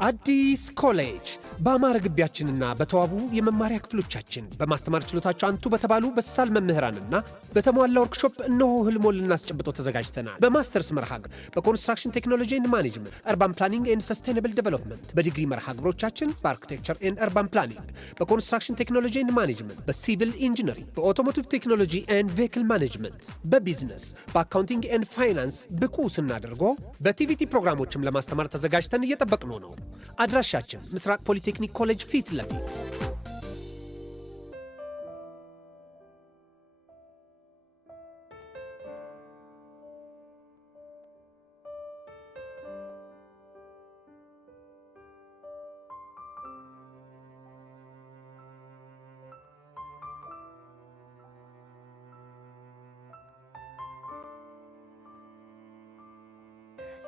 አዲስ ኮሌጅ በአማረ ግቢያችንና በተዋቡ የመማሪያ ክፍሎቻችን በማስተማር ችሎታቸው አንቱ በተባሉ በሳል መምህራንና በተሟላ ወርክሾፕ እነሆ ህልሞን ልናስጨብጦ ተዘጋጅተናል። በማስተርስ መርሃ ግብር በኮንስትራክሽን ቴክኖሎጂ ኤንድ ማኔጅመንት፣ አርባን ፕላኒንግ ኤንድ ሰስቴናብል ዴቨሎፕመንት፣ በዲግሪ መርሃ ግብሮቻችን በአርኪቴክቸር ኤንድ አርባን ፕላኒንግ፣ በኮንስትራክሽን ቴክኖሎጂ ኤንድ ማኔጅመንት፣ በሲቪል ኢንጂነሪንግ፣ በኦቶሞቲቭ ቴክኖሎጂ ኤንድ ቬሂክል ማኔጅመንት፣ በቢዝነስ፣ በአካውንቲንግ ኤንድ ፋይናንስ ብቁ ስናደርጎ በቲቪቲ ፕሮግራሞችም ለማስተማር ተዘጋጅተን እየጠበቅነው ነው። አድራሻችን ምስራቅ ፖሊቴክኒክ ኮሌጅ ፊት ለፊት።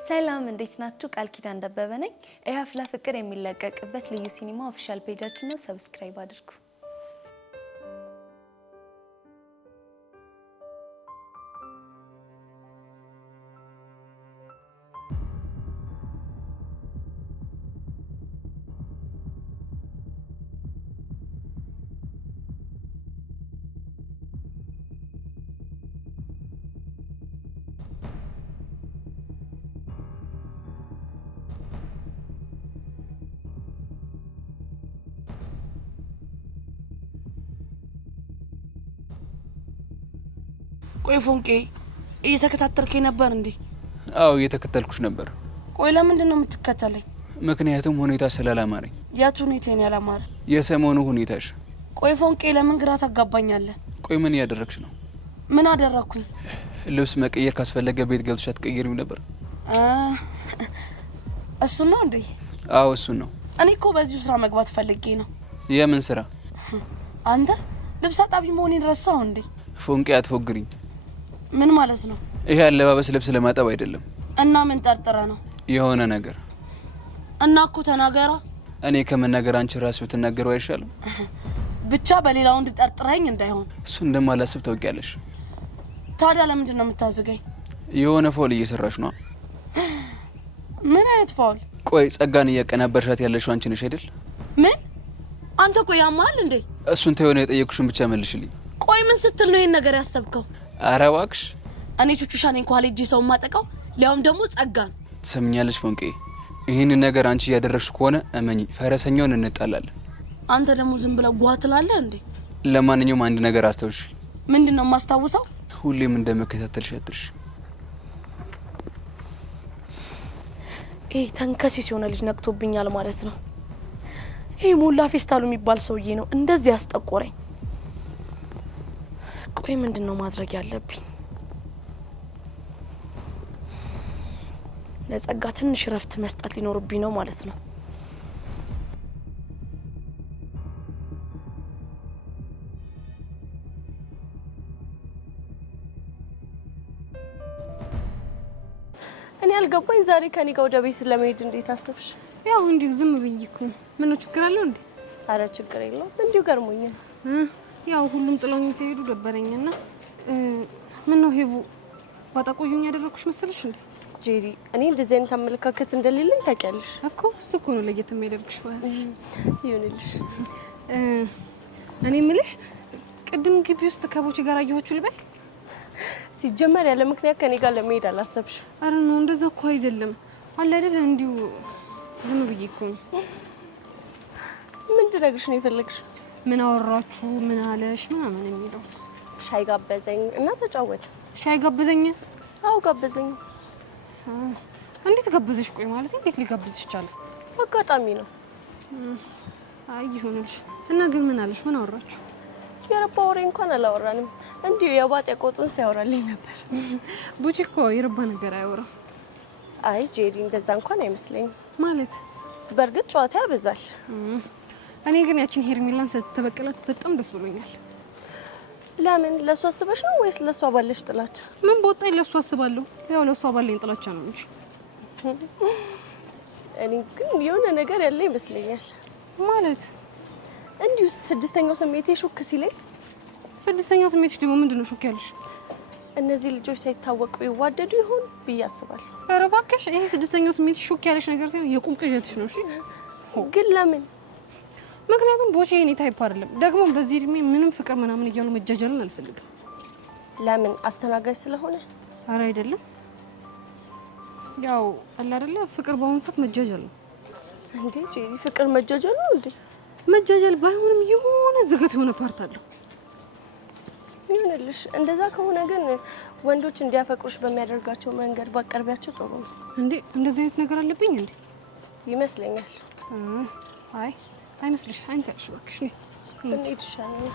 ሰላም እንዴት ናችሁ? ቃል ኪዳን ደበበ ነኝ። የአፍላ ፍቅር የሚለቀቅበት ልዩ ሲኒማ ኦፊሻል ፔጃችን ነው። ሰብስክራይብ አድርጉ። ቆይ ፎንቄ እየተከታተልከኝ ነበር እንዴ? አዎ እየተከታተልኩሽ ነበር። ቆይ ለምንድን ነው የምትከታተለኝ? ምክንያቱም ሁኔታ ስላላማረኝ። የቱ ሁኔታን ያላማረ? የሰሞኑ ሁኔታሽ። ቆይ ፎንቄ ለምን ግራ ታጋባኛለህ? ቆይ ምን እያደረግሽ ነው? ምን አደረኩኝ? ልብስ መቀየር ካስፈለገ ቤት ገብተሽ አትቀይሪም ነበር? እሱን ነው እንዴ? አዎ እሱን ነው። እኔ እኮ በዚሁ ስራ መግባት ፈልጌ ነው። የምን ስራ? አንተ ልብስ አጣቢ መሆኔን ረሳው እንዴ? ፎንቄ አትፎግሪኝ። ምን ማለት ነው? ይሄ አለባበስ ልብስ ለማጠብ አይደለም። እና ምን ጠርጥረ ነው? የሆነ ነገር። እና እኮ ተናገራ። እኔ ከመናገር አንቺ ራስሽ ብትናገረው አይሻልም? ብቻ በሌላው እንድጠርጥረኝ እንዳይሆን። እሱ እንደማላስብ ታውቂያለሽ። ታዲያ ለምንድን ነው የምታዝገኝ? የሆነ ፋውል እየሰራሽ ነው። ምን አይነት ፋውል? ቆይ ጸጋን እያቀናበርሻት ያለሽው አንቺ ነሽ አይደል? ምን? አንተ ቆይ ያማል እንዴ? እሱን ተይው ነው የጠየኩሽን ብቻ መልሽልኝ። ቆይ ምን ስትል ነው ይሄን ነገር ያሰብከው? ኧረ እባክሽ። እኔ ቹቹሻ ነኝ ኳሌጅ ሰው ማጠቃው፣ ሊያውም ደግሞ ጸጋን። ትሰምኛለሽ ፎንቄ? ይሄን ነገር አንቺ እያደረግሽ ከሆነ እመኚ ፈረሰኛውን እንጣላለን። አንተ ደግሞ ዝም ብለህ ጓ ትላለህ እንዴ? ለማንኛውም አንድ ነገር አስተውሽ። ምንድነው የማስታውሰው? ሁሌም እንደመከታተልሽ አትርሽ። ተንከሲስ የሆነ ልጅ ነቅቶብኛል ማለት ነው። ሞላ ፌስታሉ የሚባል ሰውዬ ነው እንደዚህ ያስጠቆረኝ። ቆይ ምንድነው ማድረግ ያለብኝ? ለጸጋ ትንሽ ረፍት መስጠት ሊኖርብኝ ነው ማለት ነው። እኔ አልገባኝ ዛሬ ከኔ ጋር ወደ ቤት ለመሄድ እንዴት አሰብሽ? ያው እንዲሁ ዝም ብዬኩ። ምን ነው ችግር አለው እንዴ? አረ ችግር የለውም እንዲሁ ገርሞኝ ነው። ያው ሁሉም ጥሎኝ ሲሄዱ ደበረኝና ምን ነው ሄቡ ባጣቆዩኝ ያደረኩሽ መሰለሽ እንዴ? ጄሪ እኔ እንደዚህ አይነት አመለካከት እንደሌለኝ ታውቂያለሽ እኮ። እሱ እኮ ነው ለየት የሚያደርግሽ ማለት ይሁንልሽ። እኔ የምልሽ ቅድም ግቢ ውስጥ ከቦቼ ጋር አየኋችሁ ልበል? ሲጀመር ያለ ምክንያት ከኔ ጋር ለመሄድ አላሰብሽ? አረ ነው እንደዛ እኮ አይደለም አለ አይደል? እንዲሁ ዝም ብዬ እኮ። ምን ትነግርሽ ነው የፈለግሽ? ምን አወራችሁ? ምን አለሽ? ምናምን የሚለው ሻይ ጋበዘኝ እና ተጫወተ። ሻይ ጋበዘኝ? አው ጋበዘኝ። እንዴት ጋበዘሽ? ቆይ ማለት እንዴት ሊጋብዝሽ ይችላል? አጋጣሚ ነው። አይ ይሁንልሽ። እና ግን ምን አለሽ? ምን አወራችሁ? የረባ ወሬ እንኳን አላወራንም። እንዲሁ የባጤ ቆጡን ሲያወራልኝ ነበር። ቡቺ እኮ የረባ ነገር አያወራም። አይ ጄሪ እንደዛ እንኳን አይመስለኝም። ማለት በእርግጥ ጨዋታ ያበዛል። እኔ ግን ያቺን ሄርሜላን ስትበቀላት በጣም ደስ ብሎኛል። ለምን? ለሷ አስበሽ ነው ወይስ ለሷ ባለሽ ጥላቻ? ምን በወጣኝ ለሷ አስባለሁ። ያው ለሷ ባለኝ ጥላቻ ነው እንጂ። እኔ ግን የሆነ ነገር ያለ ይመስለኛል። ማለት እንዲሁ ስድስተኛው ስሜቴ ሹክ ሲለኝ ስድስተኛው ስሜትሽ ደግሞ ምንድነው ሹክ ያለሽ? እነዚህ ልጆች ሳይታወቁ ይዋደዱ ይሆን ብዬ አስባለሁ። ኧረ እባክሽ ይሄ ስድስተኛው ስሜት ሾክ ያለሽ ነገር ሲሆን የቁም ቅዠትሽ ነው። እሺ ግን ለምን? ምክንያቱም ቦቼ የኔ ታይፕ አይደለም። ደግሞ በዚህ እድሜ ምንም ፍቅር ምናምን እያሉ መጃጃልን አልፈልግም። ለምን? አስተናጋጅ ስለሆነ? ኧረ አይደለም። ያው አለ አይደለ ፍቅር በአሁኑ ሰዓት መጃጃል ነው። እንዴ ፍቅር መጃጃል ነው እንዴ? መጃጃል ባይሆንም የሆነ ዝገት የሆነ ፓርት አለው። ይሁንልሽ። እንደዛ ከሆነ ግን ወንዶች እንዲያፈቅሩሽ በሚያደርጋቸው መንገድ ባቀርቢያቸው ጥሩ ነው። እንዴ እንደዚህ አይነት ነገር አለብኝ እንዴ? ይመስለኛል። አይ አይመስልሽ? አይመስልሽ? እባክሽ እንዴት ይሻላል?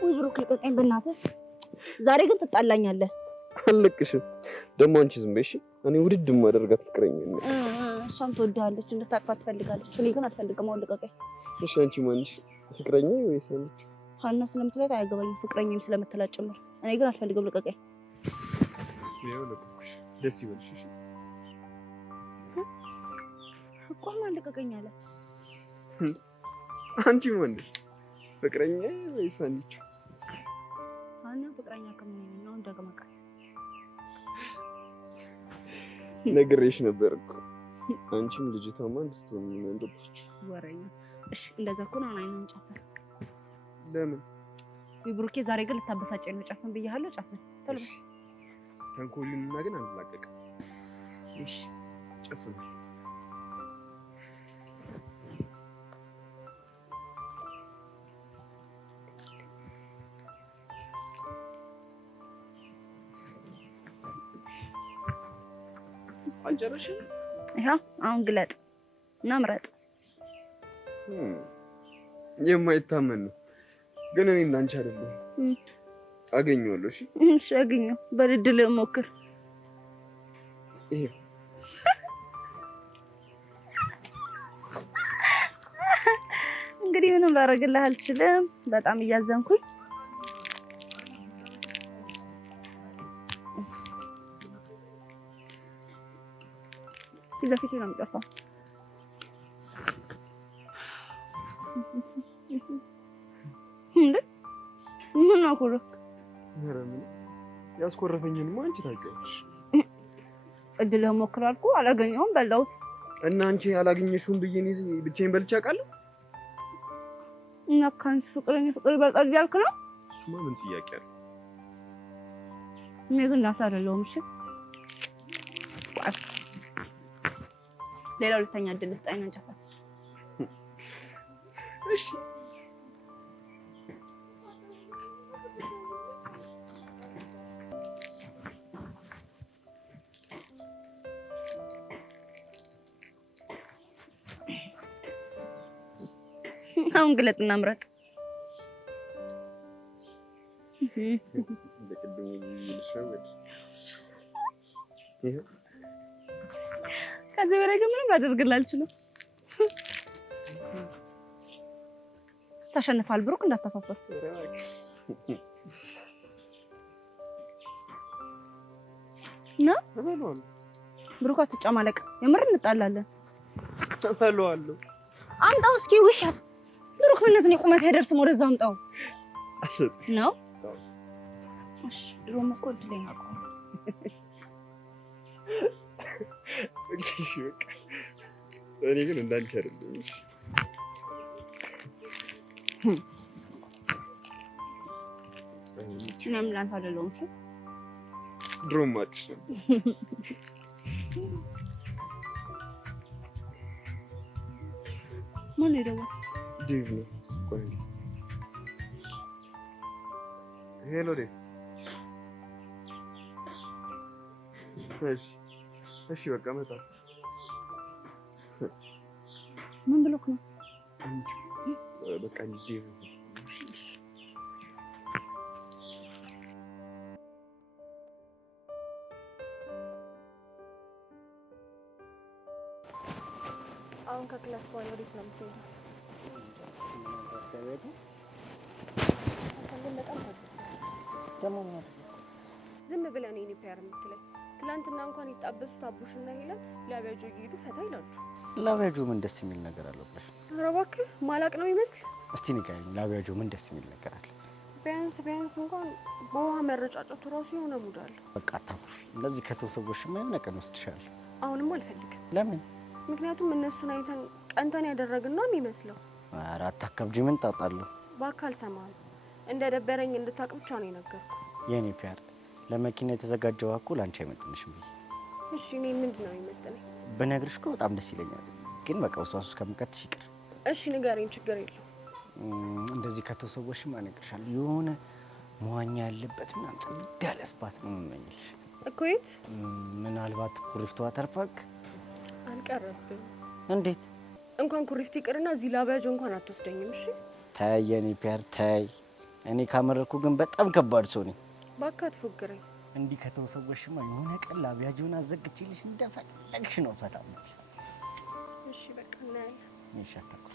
ወይ ብሩክ ልቀቀኝ በእናትህ። ዛሬ ግን ትጣላኛለህ። አልለቅሽም። ደግሞ አንቺ ዝም በይ እሺ። እኔ ውድድ ማደርጋት ፍቅረኛ ነኝ። እሷም ትወድሃለች፣ እንድታቅፋት ትፈልጋለች። እኔ ግን አልፈልግም። አሁን ልቀቀኝ። እሺ አንቺ ማንሽ ፍቅረኛ ወይስ አንቺ? ሀና ስለምትላት አያገባኝም፣ ፍቅረኛም ስለምትላት ጭምር። እኔ ግን አልፈልግም። ልቀቀኝ። ያው ለቁሽ ደስ ይበልሽ። እሺ እኮ ማን ልቀቀኝ አለ? አንቺ ማንሽ ፍቅረኛ ወይስ አንቺ? ሀና ፍቅረኛ ከምን ነው እንደገመቀ ነግሬሽ ነበር እኮ አንቺም ልጅቷማ እንድትሆን ነው እንደባችሁ ወሬኛ። እሺ እንደዛ እኮ ነው። አይነን ጨፈን። ለምን ብሩኬ ዛሬ ግን ልታበሳጨኝ ነው። ጨፈን ብያለሁ። ጨፈን ቶሎ ተንኮልና ግን አንላቀቅም። እሺ ጨፈን። አልጨረሽም? ይሄ አሁን ግለጥ እና ምረጥ። የማይታመን ነው ግን እኔ እንዳንቺ አይደለም። አገኘዋለሁ። እሺ እሺ አገኘው። በድል ሞክር። ይሄ እንግዲህ ምንም ላደርግልህ አልችልም። በጣም እያዘንኩኝ ለፊት ነው የሚጠፋው። እንዴ ምን አቆረክ? ምንም ያስቆረፈኝንማ አንቺ ታውቂያለሽ። እድልህ ሞክር አልኩ፣ አላገኘሁም፣ በላሁት። እና አንቺ ያላገኘሽውን ብዬ እኔ ብቻዬን በልቼ አውቃለሁ? እና ካንቺ ፍቅር ይበልጣል እያልክ ነው? እሱማ ምን ጥያቄ አለ? እኔ ግን እንዳንተ አይደለሁም። እሺ ሌላ ሁለተኛ እድል ስጠኝ። አንጨፋ እሺ አሁን ግለጥና ምረጥ። ለቅድሙ ይልሻል። ይሄ ከዚህ በላይ ግን ምንም ላደርግልህ አልችልም። ተሸንፋል ብሩክ፣ እንዳታፋፈር። ና ተበሏል። ብሩክ አትጨማለቅ፣ የምር እንጣላለን። ተበሏል። አምጣው እስኪ ውሻት ብሩክ፣ ምንነትን የቁመት አይደርስም። ወደዛ አምጣው ነው። እሺ ድሮም እኮ እድለኛ እኮ እሺ በቃ እኔ ግን እንዳንቺ አይደለም። እሺ እኔም ላንተ አይደለሁም። እሺ ድሮም አጥሽ ነው። ማን ነው? ዴቭ ነው። ቆይ ሄሎ ዴቭ። እሺ በቃ መጣሁ። ምን ብሎክ ነው? በቃ ዴቭ አሁን ከክላስ በኋላ ወዴት ነው የምትሄጂው? ዝም ብለህ ነው ዩኒፔር የምትለኝ? ትላንትና እንኳን ይጣበሱት አቡሽና ሄለን ላቢያጆ እየሄዱ ፈታ ይላሉ። ላቢያጆ ምን ደስ የሚል ነገር አለው ብለሽ? ኧረ እባክህ ማላቅ ነው ይመስል። እስቲ ንገሪኝ፣ ላቢያጆ ምን ደስ የሚል ነገር አለ? ቢያንስ እንኳን በውሃ መረጫጨቱ ራሱ የሆነ ሙድ አለው። በቃ አታኩርፊ። እንደዚህ ከተሰዎች ምን ነገር ወስድሻለሁ። አሁንም አልፈልግም። ለምን? ምክንያቱም እነሱን አይተን ቀንተን ያደረግን ነው የሚመስለው። ኧረ አታከብጂ፣ ምን ጣጣለሁ? በአካል ሰማህ እንደ ደበረኝ እንድታቅ ብቻ ነው የነገርኩ። የኔ ፒያር ለመኪና የተዘጋጀው አኩ ላንቺ አይመጥንሽም ብዬ። እሺ እኔ ምንድን ነው የሚመጥነኝ? ብነግርሽ እኮ በጣም ደስ ይለኛል፣ ግን በቃ ውስዋስ ከምከትሽ ይቅር። እሺ ንገረኝ፣ ችግር የለው። እንደዚህ ከተሰዎሽም እነግርሻለሁ የሆነ መዋኛ ያለበት ምናምን ጽድ ያለ ስፓት ነው የምመኝልሽ እኮ። የት? ምናልባት ኩሪፍቱ ዋተር ፓርክ። አልቀረብም። እንዴት? እንኳን ኩሪፍቱ ይቅርና እዚህ ላቢያጆ እንኳን አትወስደኝም። እሺ ተይ የኔ ፒያር ተይ። እኔ ካመረኩ ግን በጣም ከባድ ሰው ነኝ። እባክህ አትፎግረኝ። እንዲህ ከተሰዎሽማ የሆነ ቀን ላቢያጆን አዘግቼልሽ እንደፈለግሽ ነው ፈታ የምትይው። እሺ በቃ እናያለን። ይሻታኩ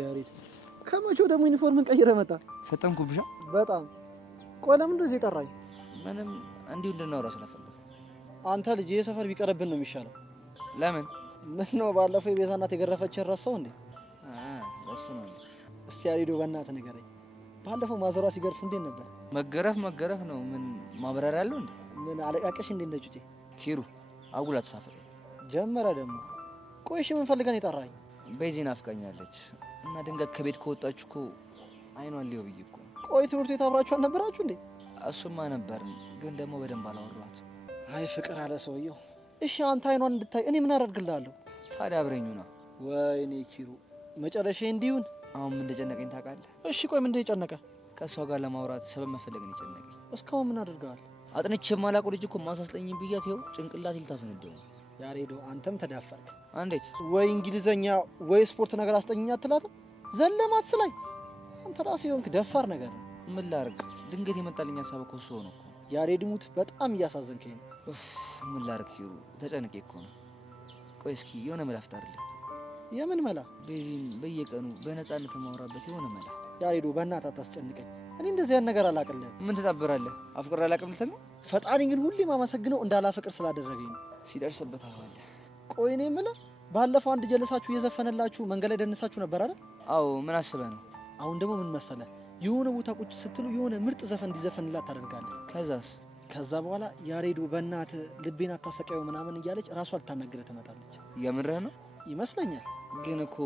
ያሬድ ከመቼው ደግሞ ዩኒፎርምን ቀይረ መጣ? ፈጠንኩብሻ በጣም። ቆይ ለምን እንደዚህ የጠራኝ? ምንም እንዲሁ እንድናወራ ስለፈለኩ። አንተ ልጅ ይሄ ሰፈር ቢቀርብን ነው የሚሻለው። ለምን? ምን ነው ባለፈው የቤዛ እናት የገረፈችን ረሳው እንዴ? እሱ ነው። እስቲ ያሬዶ በእናትህ ንገረኝ፣ ባለፈው ማዘሯ ሲገርፍ እንዴት ነበር? መገረፍ ነው። ምን ማብራሪያ አለው እንዴ? ምን አለቃቀሽ እንዴ ነጭቴ? ኪሩ አጉላ ተሳፈረ ጀመረ ደግሞ። ቆይ እሺ ምን ፈልገን የጠራኝ? ቤዚ ናፍቃኛለች እና ድንገት ከቤት ከወጣች እኮ አይኗን ሊው ብዬ እኮ። ቆይ ትምህርት ቤት አብራችሁ አልነበራችሁ እንዴ? እሱማ ነበርን፣ ግን ደግሞ በደንብ አላወራኋት። አይ ፍቅር አለ ሰውየው። እሺ አንተ አይኗን እንድታይ እኔ ምን አደርግልሃለሁ? ታዲያ አብረኙ ነው። ወይኔ ኪሩ መጨረሻ እንዲሁን። አሁን ምን እንደጨነቀኝ ታውቃለህ? እሺ ቆይ ምን እንደጨነቀ? ከእሷ ጋር ለማውራት ሰበብ መፈለግ ነው የጨነቀኝ። እስካሁን ምን አድርገሃል? አጥንቼ የማላውቀው ልጅ እኮ ማሳስለኝ ብያት ይኸው ጭንቅላት ይልታፈነደው። ያሬዶ አንተም ተዳፈርክ። እንዴት? ወይ እንግሊዘኛ ወይ ስፖርት ነገር አስጠኝኛ አትላትም? ዘለማት ስላይ አንተ ራስህ የሆንክ ደፋር ነገር ነው። ምን ላድርግ? ድንገት የመጣልኝ ሀሳብ እኮ እሱ ሆነ እኮ። ያሬድ ሙት በጣም እያሳዘንከኝ ነው። ምን ላድርግ ሂሩ፣ ተጨንቄ እኮ ነው። ቆይ እስኪ የሆነ መላ ፍጠርልኝ። የምን መላ? ቤዚን በየቀኑ በነፃነት የማወራበት የሆነ መላ። ያሬዶ በእናትህ አታስጨንቀኝ። እኔ እንደዚህ ያን ነገር አላቅልህም። ምን ትጠብራለህ? አፍቅሬ አላውቅም ልትል ነው? ፈጣሪ ግን ሁሌ ማመሰግነው እንዳላፈቅር ስላደረገኝ ነው። ሲደርስበት አዋለ። ቆይ እኔ የምልህ ባለፈው አንድ ጀለሳችሁ እየዘፈነላችሁ መንገድ ላይ ደንሳችሁ ነበር አይደል? አዎ። ምን አስበህ ነው? አሁን ደግሞ ምን መሰለህ፣ የሆነ ቦታ ቁጭ ስትሉ የሆነ ምርጥ ዘፈን እንዲዘፈንላት ታደርጋለህ። ከዛስ? ከዛ በኋላ ያሬዶ በእናትህ ልቤን አታሰቃየው ምናምን እያለች ራሷ ልታናግረህ ትመጣለች። የምርህ ነው? ይመስለኛል። ግን እኮ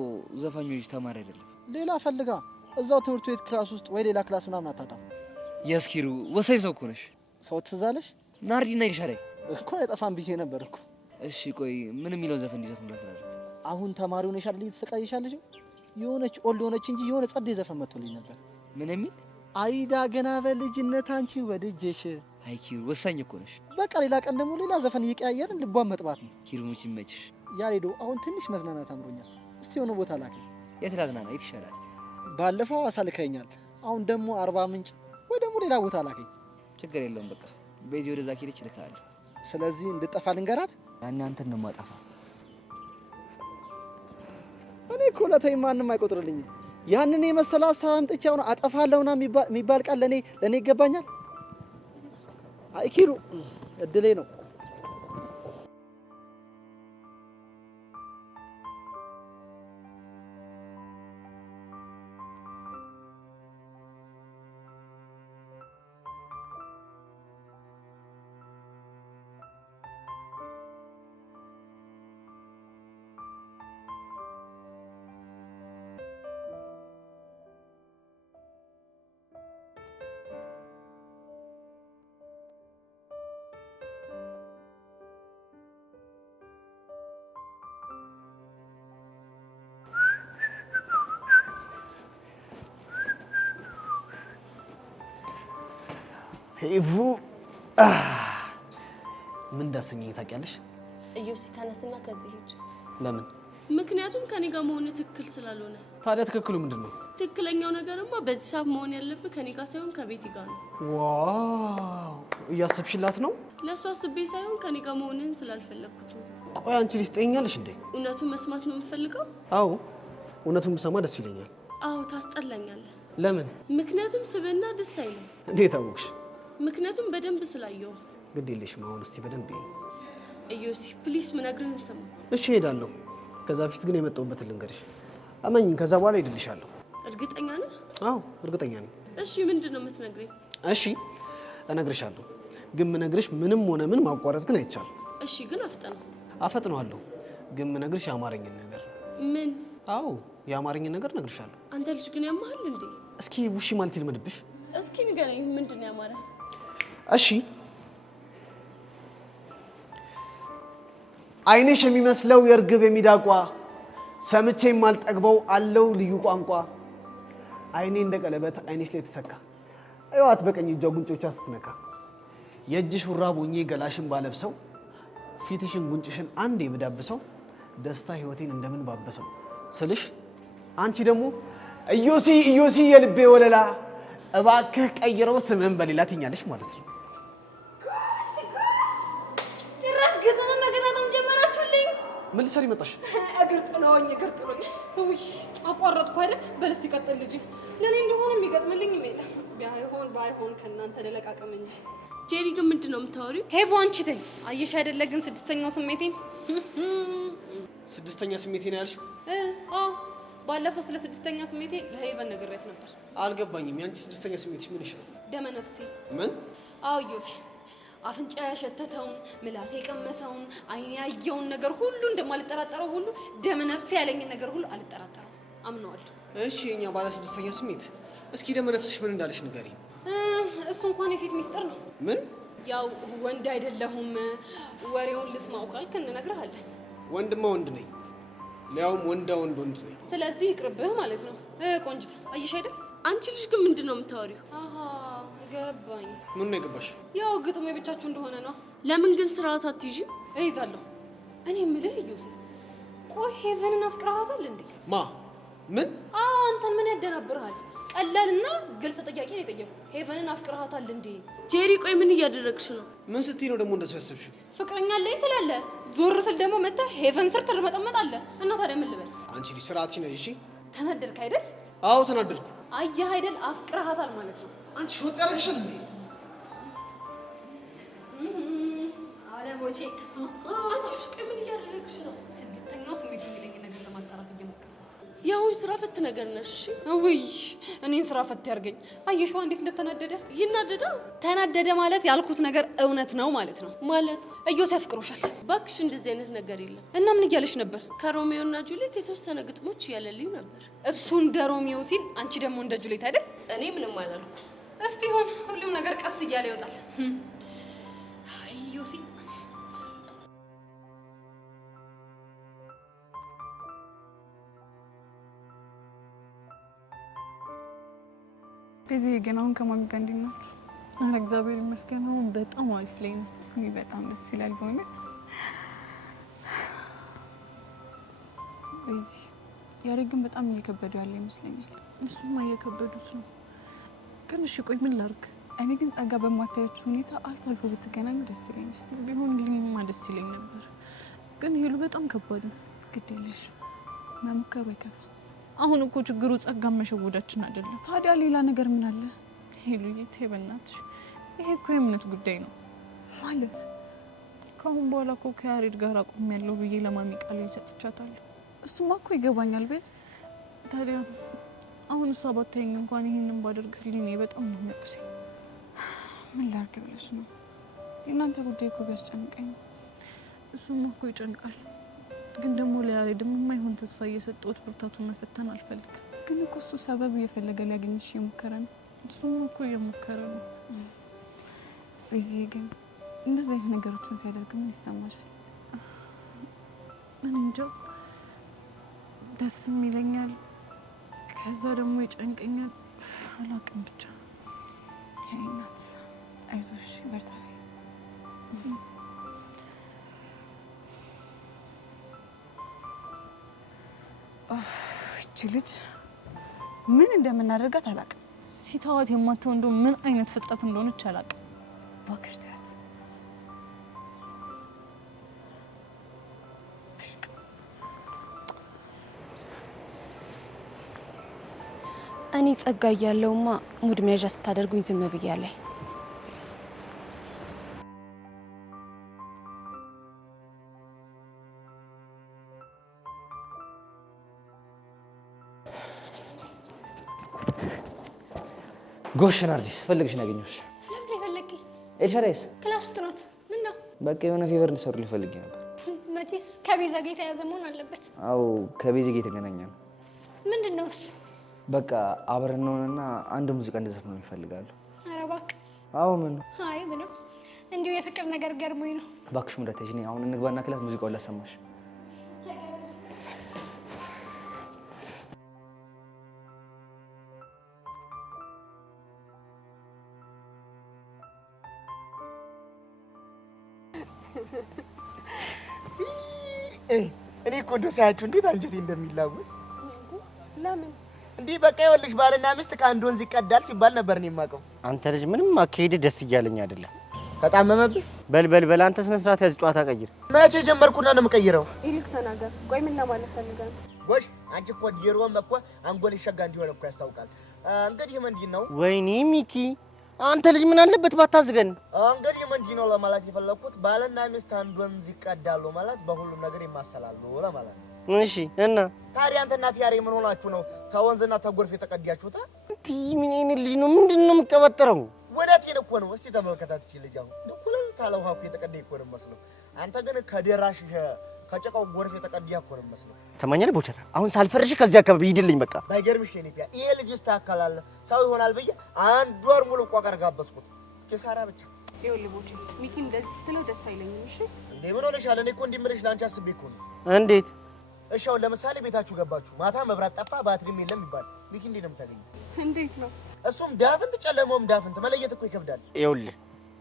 ዘፋኙ ልጅ ተማሪ አይደለም። ሌላ ፈልጋ እዛው ትምህርት ቤት ክላስ ውስጥ ወይ ሌላ ክላስ ምናምን አታጣም። የስኪሩ ወሳኝ ሰው እኮ ነሽ። ሰው ትዝ አለሽ? ናርዲና ይልሻለኝ እኮ አይጠፋም ብዬ ነበር እኮ። እሺ ቆይ ምን የሚለውን ዘፈን እንዲዘፍኑላት አደረግ? አሁን ተማሪ ሆነሽ አይደል እየተሰቃየሻለሽ? የሆነች ኦልድ ሆነች እንጂ የሆነ ጸዴ ዘፈን መጥቶልኝ ነበር። ምን የሚል? አይዳ ገና በልጅነት አንቺ ወድጄሽ። አይ ኪሩ ወሳኝ እኮ ነሽ። በቃ ሌላ ቀን ደግሞ ሌላ ዘፈን እየቀያየርን ልቧን መጥባት ነው። ኪሩ ሙች ይመችሽ። ያሬዶ አሁን ትንሽ መዝናናት አምሮኛል። እስቲ የሆነ ቦታ ላከኝ። የት ላዝናና? የት ይሻላል? ባለፈው ሐዋሳ ልከኸኛል። አሁን ደግሞ አርባ ምንጭ ወይ ደግሞ ሌላ ቦታ ላከኝ። ችግር የለውም በቃ በዚህ ወደዛ ኪልች ልካለሁ። ስለዚህ እንድጠፋ ልንገራት? ያኔ አንተን ነው የማጠፋ። እኔ እኮ ለተይ ማንም አይቆጥርልኝም። ያንን የመሰለ ሀሳብ አምጥቼ አሁን አጠፋለሁና የሚባል ቃል ለኔ ይገባኛል? አይ ኪሩ እድሌ ነው። ሄቡ ምን እንዳሰኘኝ ታውቂያለሽ? እዮሲ ተነስና ከዚህ ሂጅ። ለምን? ምክንያቱም ከኔ ጋር መሆን ትክክል ስላልሆነ። ታዲያ ትክክሉ ምንድነው? ትክክለኛው ነገርማ በዚህ ሰዓት መሆን ያለብህ ከኔ ጋር ሳይሆን ከቤቲ ጋር ነው። ዋው እያሰብሽላት ነው? ለእሱ አስቤ ሳይሆን ከኔ ጋር መሆንን ስላልፈለግኩት ነው። ቆይ አንቺ ልጅ ትጠይኛለሽ እንዴ? እውነቱን መስማት ነው የምፈልገው? አዎ እውነቱን ብሰማ ደስ ይለኛል። አዎ ታስጠላኛለህ። ለምን? ምክንያቱም ስብዕና ደስ አይልም። እንዴት አወቅሽ? ምክንያቱም በደንብ ስላየው። ግድ የለሽም አሁን እስቲ በደንብ እዮሲ ፕሊስ ምነግርህን ስማ። እሺ ሄዳለሁ። ከዛ በፊት ግን የመጣሁበትን ልንገርሽ። አመኝ ከዛ በኋላ ሄድልሻለሁ። እርግጠኛ ነህ? አዎ እርግጠኛ ነኝ። እሺ ምንድነው የምትነግረኝ? እሺ እነግርሻለሁ። ግን ምነግርሽ ምንም ሆነ ምን ማቋረጥ ግን አይቻልም። እሺ ግን አፍጥነው። አፈጥነዋለሁ። ግን ምነግርሽ የአማርኝን ነገር። ምን? አዎ የአማርኝን ነገር እነግርሻለሁ። አንተ ልጅ ግን ያማሃል እንዴ? እስኪ ውሺ ማለት ይልመድብሽ። እስኪ ንገረኝ ምንድነው ያማረ? እሺ አይንሽ የሚመስለው የርግብ የሚዳቋ ሰምቼ የማልጠግበው አለው ልዩ ቋንቋ አይኔ እንደ ቀለበት አይንሽ ላይ ተሰካ አይዋት በቀኝ እጇ ጉንጮቿ ስትነካ የእጅሽ ውራብ ሆኜ ገላሽን ባለብሰው ፊትሽን ጉንጭሽን አንዴ ብዳብሰው ደስታ ህይወቴን እንደምን ባበሰው ስልሽ አንቺ ደግሞ እዮሲ እዮሲ የልቤ ወለላ እባክህ ቀይረው ስምን በሌላ ትኛለሽ ማለት ነው። ጭራሽ ግጥም መገጣጠም ጀመራችሁልኝ። ምን ልትሰሪ መጣሽ? እግር ጥሎኝ ውይ አቋረጥኩ አይደል? በልስቲ ቀጥል ልጅ። ለኔ እንደሆነ የሚገጥምልኝ የለም። ባይሆን ከእናንተ ለለቃቀም እንጂ። ጄሪ ግን ምንድነው የምታወሪው? ሄቮ አንቺ ተይ። አየሽ አይደለ ግን ስድስተኛው ስሜቴን ስድስተኛ ስሜቴ ነው ያልሽው? አዎ ባለፈው ስለ ስድስተኛ ስሜቴ ለሄቨን ነግሬያት ነበር። አልገባኝም። ያንቺ ስድስተኛ ስሜትሽ ምን ይሻል? ደመ ነፍሴ። ምን? አዎ ዮሲ አፍንጫ ያሸተተውን ምላሴ የቀመሰውን አይኔ ያየውን ነገር ሁሉ እንደማልጠራጠረው ሁሉ ደመ ነፍሴ ያለኝን ነገር ሁሉ አልጠራጠረው አምነዋለሁ። እሺ የኛ ባለ ስድስተኛ ስሜት እስኪ ደመ ነፍስሽ ምን እንዳለሽ ንገሪ። እሱ እንኳን የሴት ሚስጥር ነው። ምን? ያው ወንድ አይደለሁም ወሬውን ልስማው ካልክ እንነግርሃለን። ወንድማ ወንድ ነኝ፣ ሊያውም ወንድ ነኝ። ስለዚህ ይቅርብህ ማለት ነው። ቆንጅት አየሽ አይደል? አንቺ ልጅ ግን ምንድነው የምታወሪው? አሃ ገባኝ። ምን ነው የገባሽ? ያው ግጥሙ የብቻችሁ እንደሆነ ነው። ለምን ግን ስርዓት አትይዥም? እይዛለሁ። እኔ የምልህ ዩሲ፣ ቆይ ሄቨንን አፍቅረሃታል እንዴ? ማ? ምን? አንተን ምን ያደናብርሃል? ቀላልና ግልጽ ጥያቄ ነው የጠየኩህ። ሄቨንን አፍቅረሃታል እንዴ? ጄሪ ቆይ ምን እያደረግሽ ነው? ምን ስትይ ነው ደግሞ እንደሱ ያሰብሽው? ፍቅረኛ አለኝ ትላለህ፣ ዞር ስል ደግሞ መተህ ሄቨን ስር ትርመጠመጣለህ። እና ታዲያ ምን ልበል? አንቺ ልጅ ስርዓት ነሽ። እሺ ተናደድክ አይደል? አዎ ተናደድኩ። አየህ አይደል? አፍቅረሃታል ማለት ነው። አንቺ ሾጥ ያደርግሻል እንዴ? አለቦቼ አንቺ ልጅ ቆይ ምን እያደረግሽ ነው? ስድስተኛው ስሜት የሚለኝ ነገር ለማጣራት እየሞከርኩ። ያው ስራ ፈት ነገር ነሽ። ውይ እኔን ስራ ፈት ያርገኝ። አየሽዋ እንዴት እንደተናደደ። ይናደዳ? ተናደደ ማለት ያልኩት ነገር እውነት ነው ማለት ነው። ማለት እዮስ ያፍቅሮሻል። ባክሽ እንደዚህ አይነት ነገር የለም። እና ምን እያለሽ ነበር? ከሮሚዮ እና ጁሊየት የተወሰነ ግጥሞች እያለልኝ ነበር። እሱ እንደ ሮሚዮ ሲል አንቺ ደግሞ እንደ ጁሊየት አይደል? እኔ ምንም አላልኩ። እስቲ ይሁን፣ ሁሉም ነገር ቀስ እያለ ይወጣል። አይ ዮሲ በዚህ ግን አሁን ከማሚ ጋር እንዴት ናችሁ? ኧረ እግዚአብሔር ይመስገን አሁን በጣም አሪፍ ላይ ነው። ይሄ በጣም ደስ ይላል በእውነት። በዚህ ያሬድ ግን በጣም እየከበደው ያለ ይመስለኛል። እሱማ እየከበዱት ነው። ግን እሺ ቆይ ምን ላድርግ? እኔ ግን ጸጋ በማታያችሁ ሁኔታ አልፎ አልፎ ብትገናኙ ደስ ይለኛል። ቢሆንልኝማ ደስ ይለኝ ነበር። ግን ሄሉ በጣም ከባድ ነው። ግድ የለሽ መሞከር አይከፋም። አሁን እኮ ችግሩ ጸጋን መሸወዳችን አይደለም። ታዲያ ሌላ ነገር ምን አለ? ሄሉዬ ተይ በእናትሽ፣ ይሄ እኮ የእምነት ጉዳይ ነው። ማለት ከአሁን በኋላ እኮ ከያሬድ ጋር አቁሜያለሁ ብዬ ለማሚ ቃል ሰጥቻታለሁ። እሱማ እኮ ይገባኛል። በዚህ ታዲያ አሁን እሷ ባታየኝ እንኳን ይሄንን ባደርግልኝ እኔ በጣም ነው የሚያቅሰኝ። ምን ላድርግ ብለሽ ነው? የእናንተ ጉዳይ እኮ ቢያስጨንቀኝ፣ እሱማ እኮ ይጨንቃል። ግን ደግሞ ለያሬድም የማይሆን ተስፋ እየሰጠሁት ብርታቱን መፈተን አልፈልግም። ግን እኮ እሱ ሰበብ እየፈለገ ሊያገኝሽ እየሞከረ ነው። እሱማ እኮ እየሞከረ ነው። በዚህ ግን እንደዚህ አይነት ነገሮችን ሲያደርግ ምን ይሰማሻል? እኔ እንጃ፣ ደስም ይለኛል፣ ከዛ ደግሞ ይጨንቀኛል። አላውቅም ብቻ። የኔ እናት አይዞሽ፣ በርታ። እቺ ልጅ ምን እንደምናደርጋት አላውቅም። ሲታዋት የማትሆን እንደው ምን አይነት ፍጥረት እንደሆነች አላውቅም። እባክሽ ተያት። እኔ ጸጋ እያለሁማ ሙድ መያዣ ስታደርጉኝ ዝም ብያለሁ። ጎሽ ናርዲስ ፈልግሽ ነው ያገኘሁሽ። ለምን ይፈልጊ? ኤልሻዳይስ ክላስ ውስጥ ናት። ምን ነው? በቃ የሆነ ፌቨር እንድትሰሩልኝ ፈልጌ ነበር። መቼስ ከቤዛ ጋር የተያዘ መሆን አለበት። አዎ ከቤዛ ጋር የተገናኘ ነው። ምንድን ነው እሱ? በቃ አብረን እንሆንና አንድ ሙዚቃ እንድዘፍን ይፈልጋሉ። ኧረ እባክህ። አዎ ምን ነው? አይ ምንም፣ እንዲሁ የፍቅር ነገር ገርሞኝ ነው። እባክሽ ሙዳተሽ ነኝ። አሁን እንግባና ክላስ ሙዚቃውን ላሰማሽ። እኔ እኮ እንደው ሳያችሁ እንዴት አንጀቴ እንደሚላወስ። ለምን እንዲህ በቃ ይኸውልሽ ባልና ሚስት ከአንድ ወንዝ ይቀዳል ሲባል ነበር እኔ የማውቀው። አንተ ልጅ ምንም አካሄድ ደስ እያለኝ አይደለም። ተጣመመብህ? በል አንተ ስነ ስርዓት ያዝ፣ ጨዋታ ቀይር። መቼ ጀመርኩና ነው የምቀይረው? ይልቅ ተናገር። ቆይ ምን ለማለት ፈልገህ ነው? ጎሽ አንቺ እኮ ዲሮም እኮ አንጎል ሸጋ እንዲሆን እኮ ያስታውቃል። እንግዲህ ምንድን ነው? ወይኔ ሚኪ አንተ ልጅ ምን አለበት ባታዝገን። እንግዲህ ምንድን ነው ለማለት የፈለኩት ባልና ሚስት አንድ ወንዝ ይቀዳሉ ማለት በሁሉም ነገር ይማሰላሉ ለማለት ነው። እሺ እና ታዲያ አንተና ፊያሬ ምን ሆናችሁ ነው ተወንዝና ተጎርፍ የተቀዳችሁት? እንዴ ምን አይነት ልጅ ነው? ምንድነው የምትቀበጥረው? ወዳቴን እኮ ነው። እስቲ ተመልከታት እቺ ልጅ አሁን ደኩለን ታለው ሀኩ የተቀዳ እኮ ነው መስለው። አንተ ግን ከደራሽ ከጨቃው ጎርፍ የተቀዳ እኮ ነው መስለው። ተማኛለህ ቦቸራ፣ አሁን ሳልፈርሽ ከዚህ አካባቢ ሂድልኝ በቃ። ባይገርምሽ የኔ ፊያ ይሄ ልጅ ይስተካከላል ሰው ይሆናል ብዬ አንድ ወር ሙሉ ቋቀር ጋበዝኩት። ኪሳራ ብቻ። ይኸውልህ ቦቼ ሚኪ እንደዚህ ስትለው ደስ አይለኝም። እሺ እንዴ ምን ሆነሻል? እኔ እኮ እንዲምርሽ ላንቺ አስቤ እኮ ነው። እንዴት? እሺ አሁን ለምሳሌ ቤታችሁ ገባችሁ፣ ማታ መብራት ጠፋ፣ ባትሪም የለም ይባል ሚኪ እንዴት ነው የምታገኘው? እንዴት ነው? እሱም ዳፍንት ጨለመውም ዳፍንት መለየት እኮ ይከብዳል። ይኸውልህ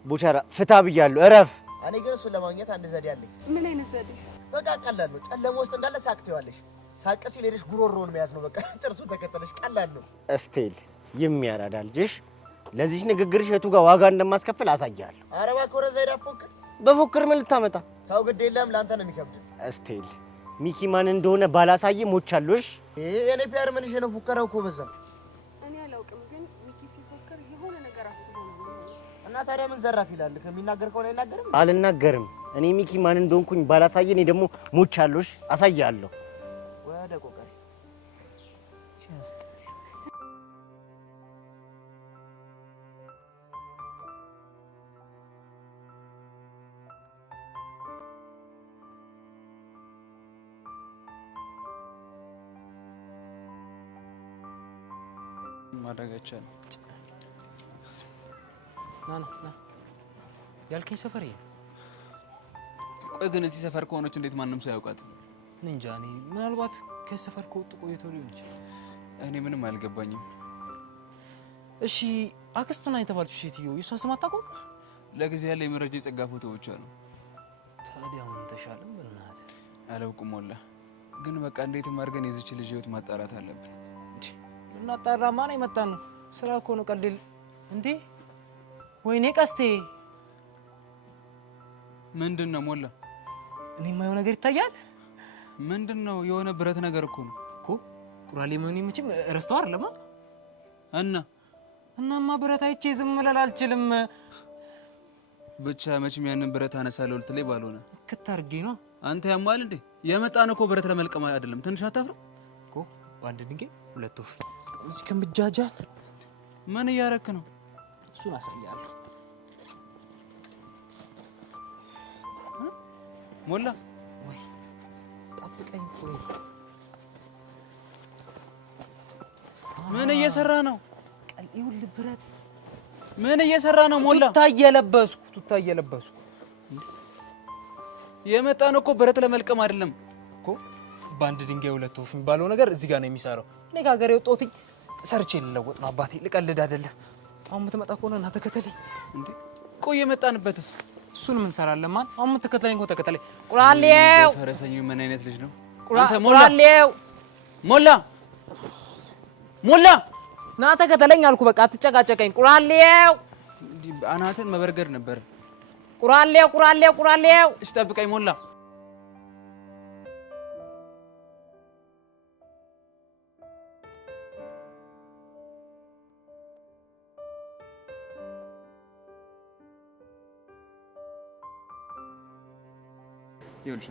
ቦቸራ ፍታ ብያለሁ፣ እረፍ። እኔ ግን እሱን ለማግኘት አንድ ዘዴ አለኝ። ምን አይነት ዘዴ? በቃ ቀላል ነው። ጨለማ ውስጥ እንዳለ ሳቅ ትይዋለሽ። ሳቅ ሲል ሄደሽ ጉሮሮውን መያዝ ነው በቃ። ጥርሱን ተከተለሽ ቀላል ነው። እስቴል የሚያራዳ ልጅሽ ለዚህ ንግግርሽ የቱ ጋር ዋጋ እንደማስከፍል አሳያለሁ። ኧረ እባክህ ወረዛ ሄዳ ፎክር። በፎክር ምን ልታመጣ? ተው ግድ የለም ለአንተ ነው የሚከብድ። እስቴል ሚኪ ማን እንደሆነ ባላሳይ ሞቻለሽ። የኔ ፒያር ምን ነው ፉከራው እኮ በዛ። እኔ አላውቅም፣ ግን ሚኪ ሲፎክር የሆነ ነገር አስቦ ነው። እና ታዲያ ምን ዘራፍ ይላል? ከሚናገር ከሆነ አይናገርም። አልናገርም። እኔ ሚኪ ማን እንደሆንኩኝ ባላሳይ እኔ ደግሞ ሞቻለሽ፣ አሳያለሁ። ወደ ቆቀር ማዳጋቻ ነው። ና ያልከኝ ሰፈር ይሄ። ቆይ ግን እዚህ ሰፈር ከሆነች እንዴት ማንም ሰው ያውቃት? እንጃ እኔ ምናልባት ከዚህ ሰፈር ከወጡ ቆይቶ ሊሆን ይችላል። እኔ ምንም አልገባኝም። እሺ አክስትና የተባለችው ሴትዮ የእሷን ስም አታውቀውም? ለጊዜ ያለ የመረጃ የጸጋ ፎቶዎች አሉ። ታዲያ ምን ተሻለም? በእናትህ አላውቅም ወላ። ግን በቃ እንዴትም አድርገን የዚች ልጅ ህይወት ማጣራት አለብን። እናጣራ ማን የመጣ ነው? ስራ እኮ ነው ቀልል እንዴ? ወይኔ ቀስቴ ምንድነው ሞላ? እኔ የማየው ነገር ይታያል። ምንድነው? የሆነ ብረት ነገር እኮ ነው እኮ ቁራሌ መሆኔ መቼም ረስተው አይደለም። እናማ ብረት አይቼ ዝም ልል አልችልም። ብቻ መቼም ያንን ብረት አነሳለሁ ልትለኝ ባልሆነ ክታርጌ ነው። አንተ ያማል እንዴ? የመጣን እኮ ብረት ለመልቀም አይደለም። ትንሽ አታፍርም እኮ? በአንድ ድንጋይ ሁለት ወፍ። እዚህ ከምጃጃል ምን እያረክ ነው? እሱን አሳያለሁ። ሞላ ወይ ጠብቀኝ። ቆይ ምን እየሰራ ነው? ይኸውልህ ብረት ምን እየሰራ ነው? ሞላ ቱታ እየለበስኩ የመጣን እኮ ብረት ለመልቀም አይደለም እኮ። በአንድ ድንጋይ ሁለት ወፍ የሚባለው ነገር እዚህ ጋር ነው የሚሰራው። እኔ ከሀገር የወጣሁት ሰርቼ ልለወጥ ነው አባቴ፣ ልቀልድ አይደለም። አሁን የምትመጣ ከሆነ እና ተከተለኝ። እንዴ ቆይ የመጣንበትስ? እሱን ምን ሰራለን? ማን አሁን የምትከተለኝ እኮ ተከተለኝ። ቁራሌው ፈረሰኛው ምን አይነት ልጅ ነው? አንተ ሞላ ቁራሌው ሞላ ና ተከተለኝ አልኩ። በቃ አትጨቃጨቀኝ። ቁራሌው እንዴ አናትን መበርገር ነበር። ቁራሌው እሺ ጠብቀኝ ሞላ። ይኸውልሽ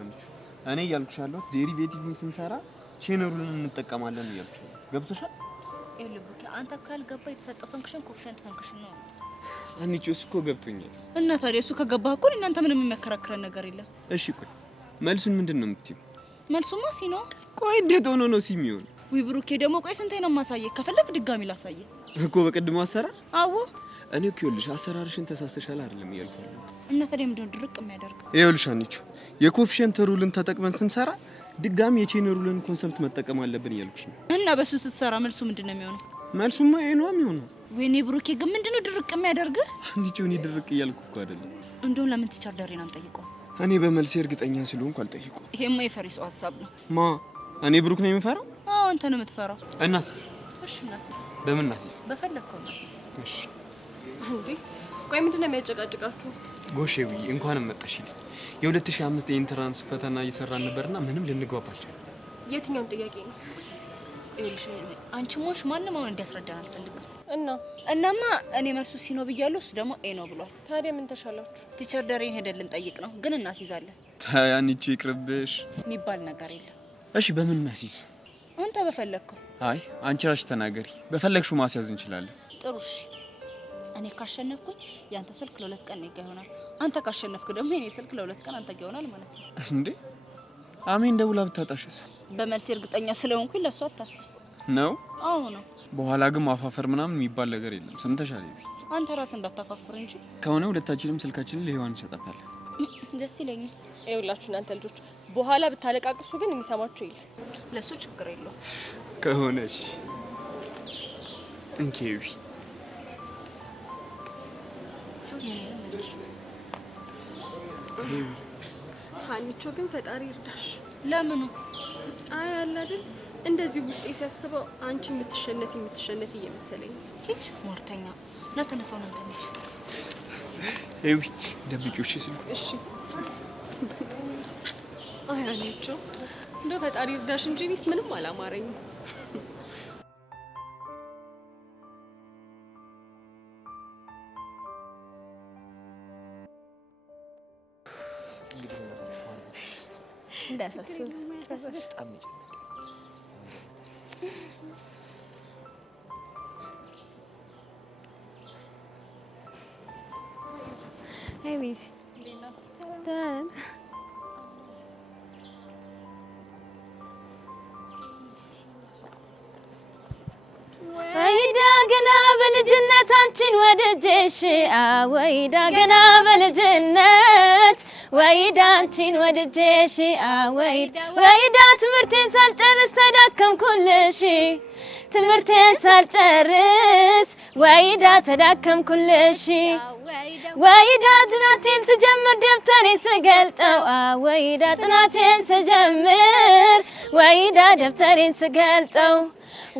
እኔ እያልኩሽ ያለሁት ዴሪቬቲቭን ስንሰራ ቼነሩልን እንጠቀማለን እያልኩሽ ነው። ገብቶሻል? ይልቡኪ አንተ ካልገባ የተሰጠው ፈንክሽን ኮፊሸንት ፈንክሽን ነው። አንቺ እኮ ገብቶኛል። እና ታዲያ እሱ ከገባህ እኮ እናንተ ምንም የሚያከራክረን ነገር የለም። እሺ ቆይ መልሱን ምንድን ነው የምትይው? መልሱማ ሲ ነው። ቆይ እንዴት ሆኖ ነው ሲ የሚሆን? ውይ ብሩኬ ደግሞ ቆይ ስንቴ ነው ማሳየህ? ከፈለክ ድጋሚ ላሳየህ እኮ በቅድሞ አሰራር። አዎ እኔ እኮ ይኸውልሽ አሰራርሽን ተሳስተሻል አይደለም እያልኩ ያለሁት። እና ታዲያ ምንድን ነው ድርቅ የሚያደርገው? ይኸውልሽ አንቺ የኮፊሸንት ሩልን ተጠቅመን ስንሰራ ድጋሚ የቼን ሩልን ኮንሰፕት መጠቀም አለብን እያልኩሽ ነው። እና በሱ ስትሰራ መልሱ ምንድን ነው የሚሆነው? መልሱማ ይሄ ነው የሚሆነው። ወይኔ ብሩኬ ግን ምንድን ነው ድርቅ የሚያደርግህ? አንቺ እኔ ድርቅ እያልኩ እኮ አይደለም። እንደውም ለምን ቲቸርደሪን አንጠይቀው? እኔ በመልሴ እርግጠኛ ስለሆንኩ አልጠይቀው። ይሄማ የፈሪ ሰው ሀሳብ ነው። ማ እኔ ብሩክ ነው የምፈራው? አዎ አንተ ነው የምትፈራው። እናስስ? እሺ እናስስ። በምን እናስስ? በፈለግከው እናስስ። እሺ እንዴ ቆይ ምንድነው የሚያጨቃጭቃችሁ? ጎሼ ብዬ እንኳንም መጣሽልኝ። የ2005 የኢንትራንስ ፈተና እየሰራን ነበርና ምንም ልንግባባ አልቻልንም። የትኛውን ጥያቄ ነው? ይኸውልሽ አንቺ ሞሽ ማንም አሁን እንዲያስረዳን አልፈልግም። እናማ እኔ መልሱ ሲ ነው ብያለሁ፣ እሱ ደግሞ ኤ ነው ብሏል። ታዲያ ምን ተሻላችሁ? ቲቸር ደሬን ሄደን ልንጠይቅ ነው፣ ግን እናስይዛለን። ታያንቺ ይቅርብሽ የሚባል ነገር የለም። እሺ በምን እናስይዝ? አንተ በፈለግከው። አይ አንቺ ራስሽ ተናገሪ። በፈለግሽው ማስያዝ እንችላለን። ጥሩ እሺ። እኔ ካሸነፍኩኝ ያንተ ስልክ ለ2 ቀን እኔ ጋ ይሆናል። አንተ ካሸነፍክ ደግሞ የኔ ስልክ ለ2 ቀን አንተ ጋ ይሆናል ማለት ነው። እንዴ አሜን ደውላ ብታጣሽስ? በመልስ እርግጠኛ ስለሆንኩኝ ለሷ አታስብ ነው። አዎ ነው። በኋላ ግን ማፋፈር ምናምን የሚባል ነገር የለም። ሰምተሻል? አንተ ራስህ እንዳታፋፍር እንጂ። ከሆነ ሁለታችንም ስልካችንን ለሔዋን እንሰጣታለን። ደስ ይለኛል። ይኸውላችሁ እናንተ ልጆች በኋላ ብታለቃቅሱ ግን የሚሰማችሁ የለም። ለሱ ችግር የለውም ከሆነ እሺ እንኬዊ ሀኒቾ ግን ፈጣሪ ይርዳሽ። ለምኑ? አይ አለ አይደል እንደዚህ ውስጤ ሲያስበው አንቺ የምትሸነፊ እየመሰለኝ። ሂጅ ሞርተኛ ለተነሳው ነው እንትን ኤዊ ደብቂው እሺ ስልኩ። እሺ አይ ሀኒቾ እንደው ፈጣሪ ይርዳሽ እንጂ እኔስ ምንም አላማረኝም። እንዳሳስብ በጣም ይጨነቅ። አይ ቢዚ ደህና ወይዳ ገና በልጅነት አንቺን ወደጀሽ ወይዳ ገና በልጅነት ወይዳ አንቺን ወደጀሽ ወይዳ ትምህርቴን ሳልጨርስ ተዳከምኩልሽ ትምህርቴን ሳልጨርስ ወይዳ ተዳከምኩልሽ ወይዳ ጥናቴን ስጀምር ደብተሬን ስገልጠው ወይዳ ጥናቴን ስጀምር ወይዳ ደብተሬን ስገልጠው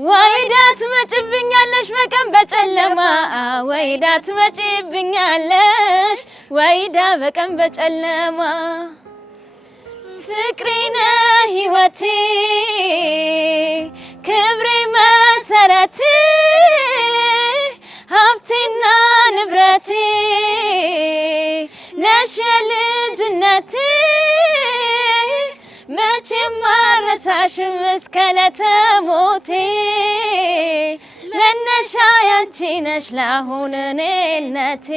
ወይዳ ትመጭብኛለሽ በቀን በጨለማ ወይዳ ትመጭብኛለሽ ወይዳ በቀን በጨለማ ፍቅሬ ነህ ሕይወቴ ክብሬ መሰረቴ ሀብቴና ንብረቴ ነሽ የልጅነቴ መቼም አልረሳሽም እስከ ዕለተ ሞቴ መነሻ ያንቺ ነሽ ለአሁን እኔነቴ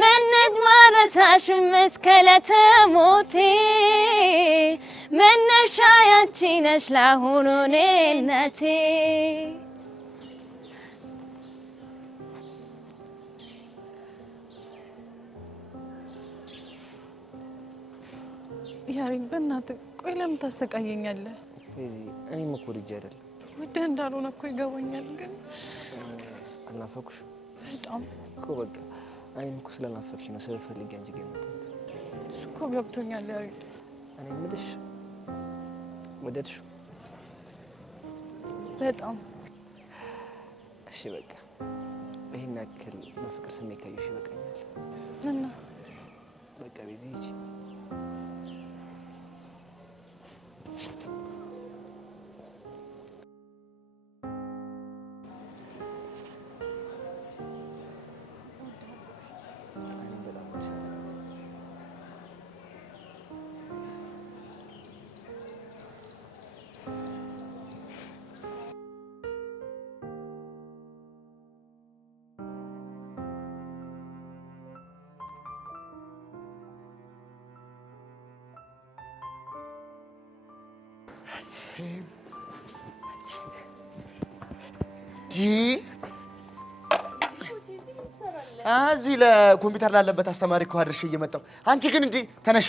መቼም አልረሳሽም እስከ ዕለተ ሞቴ መነሻ ያንቺ ነሽ ለአሁን እኔነቴ ያሬን በእናትህ ቆይ ለምን ታሰቃየኛለህ? እኔም እኮ ልጅ አይደለም ወደህ እንዳልሆነ እኮ ይገባኛል፣ ግን አልናፈኩሽ? በጣም እኮ በቃ እኔም እኮ ስለናፈቅሽ ነው ስለፈልግ አንቺ ጋር የመጣሁት። እሱ እኮ ገብቶኛል ያሬን። እኔ የምልሽ ወደድሽው? በጣም እሺ በቃ ይሄን ያክል በፍቅር ስሜት ካየሽ ይበቃኛል። እና በቃ ቤዛ ሂጂ። እዚህ ለኮምፒውተር ላለበት አስተማሪ እኮ አድርሼ እየመጣሁ አንቺ ግን እንዴ ተነሽ።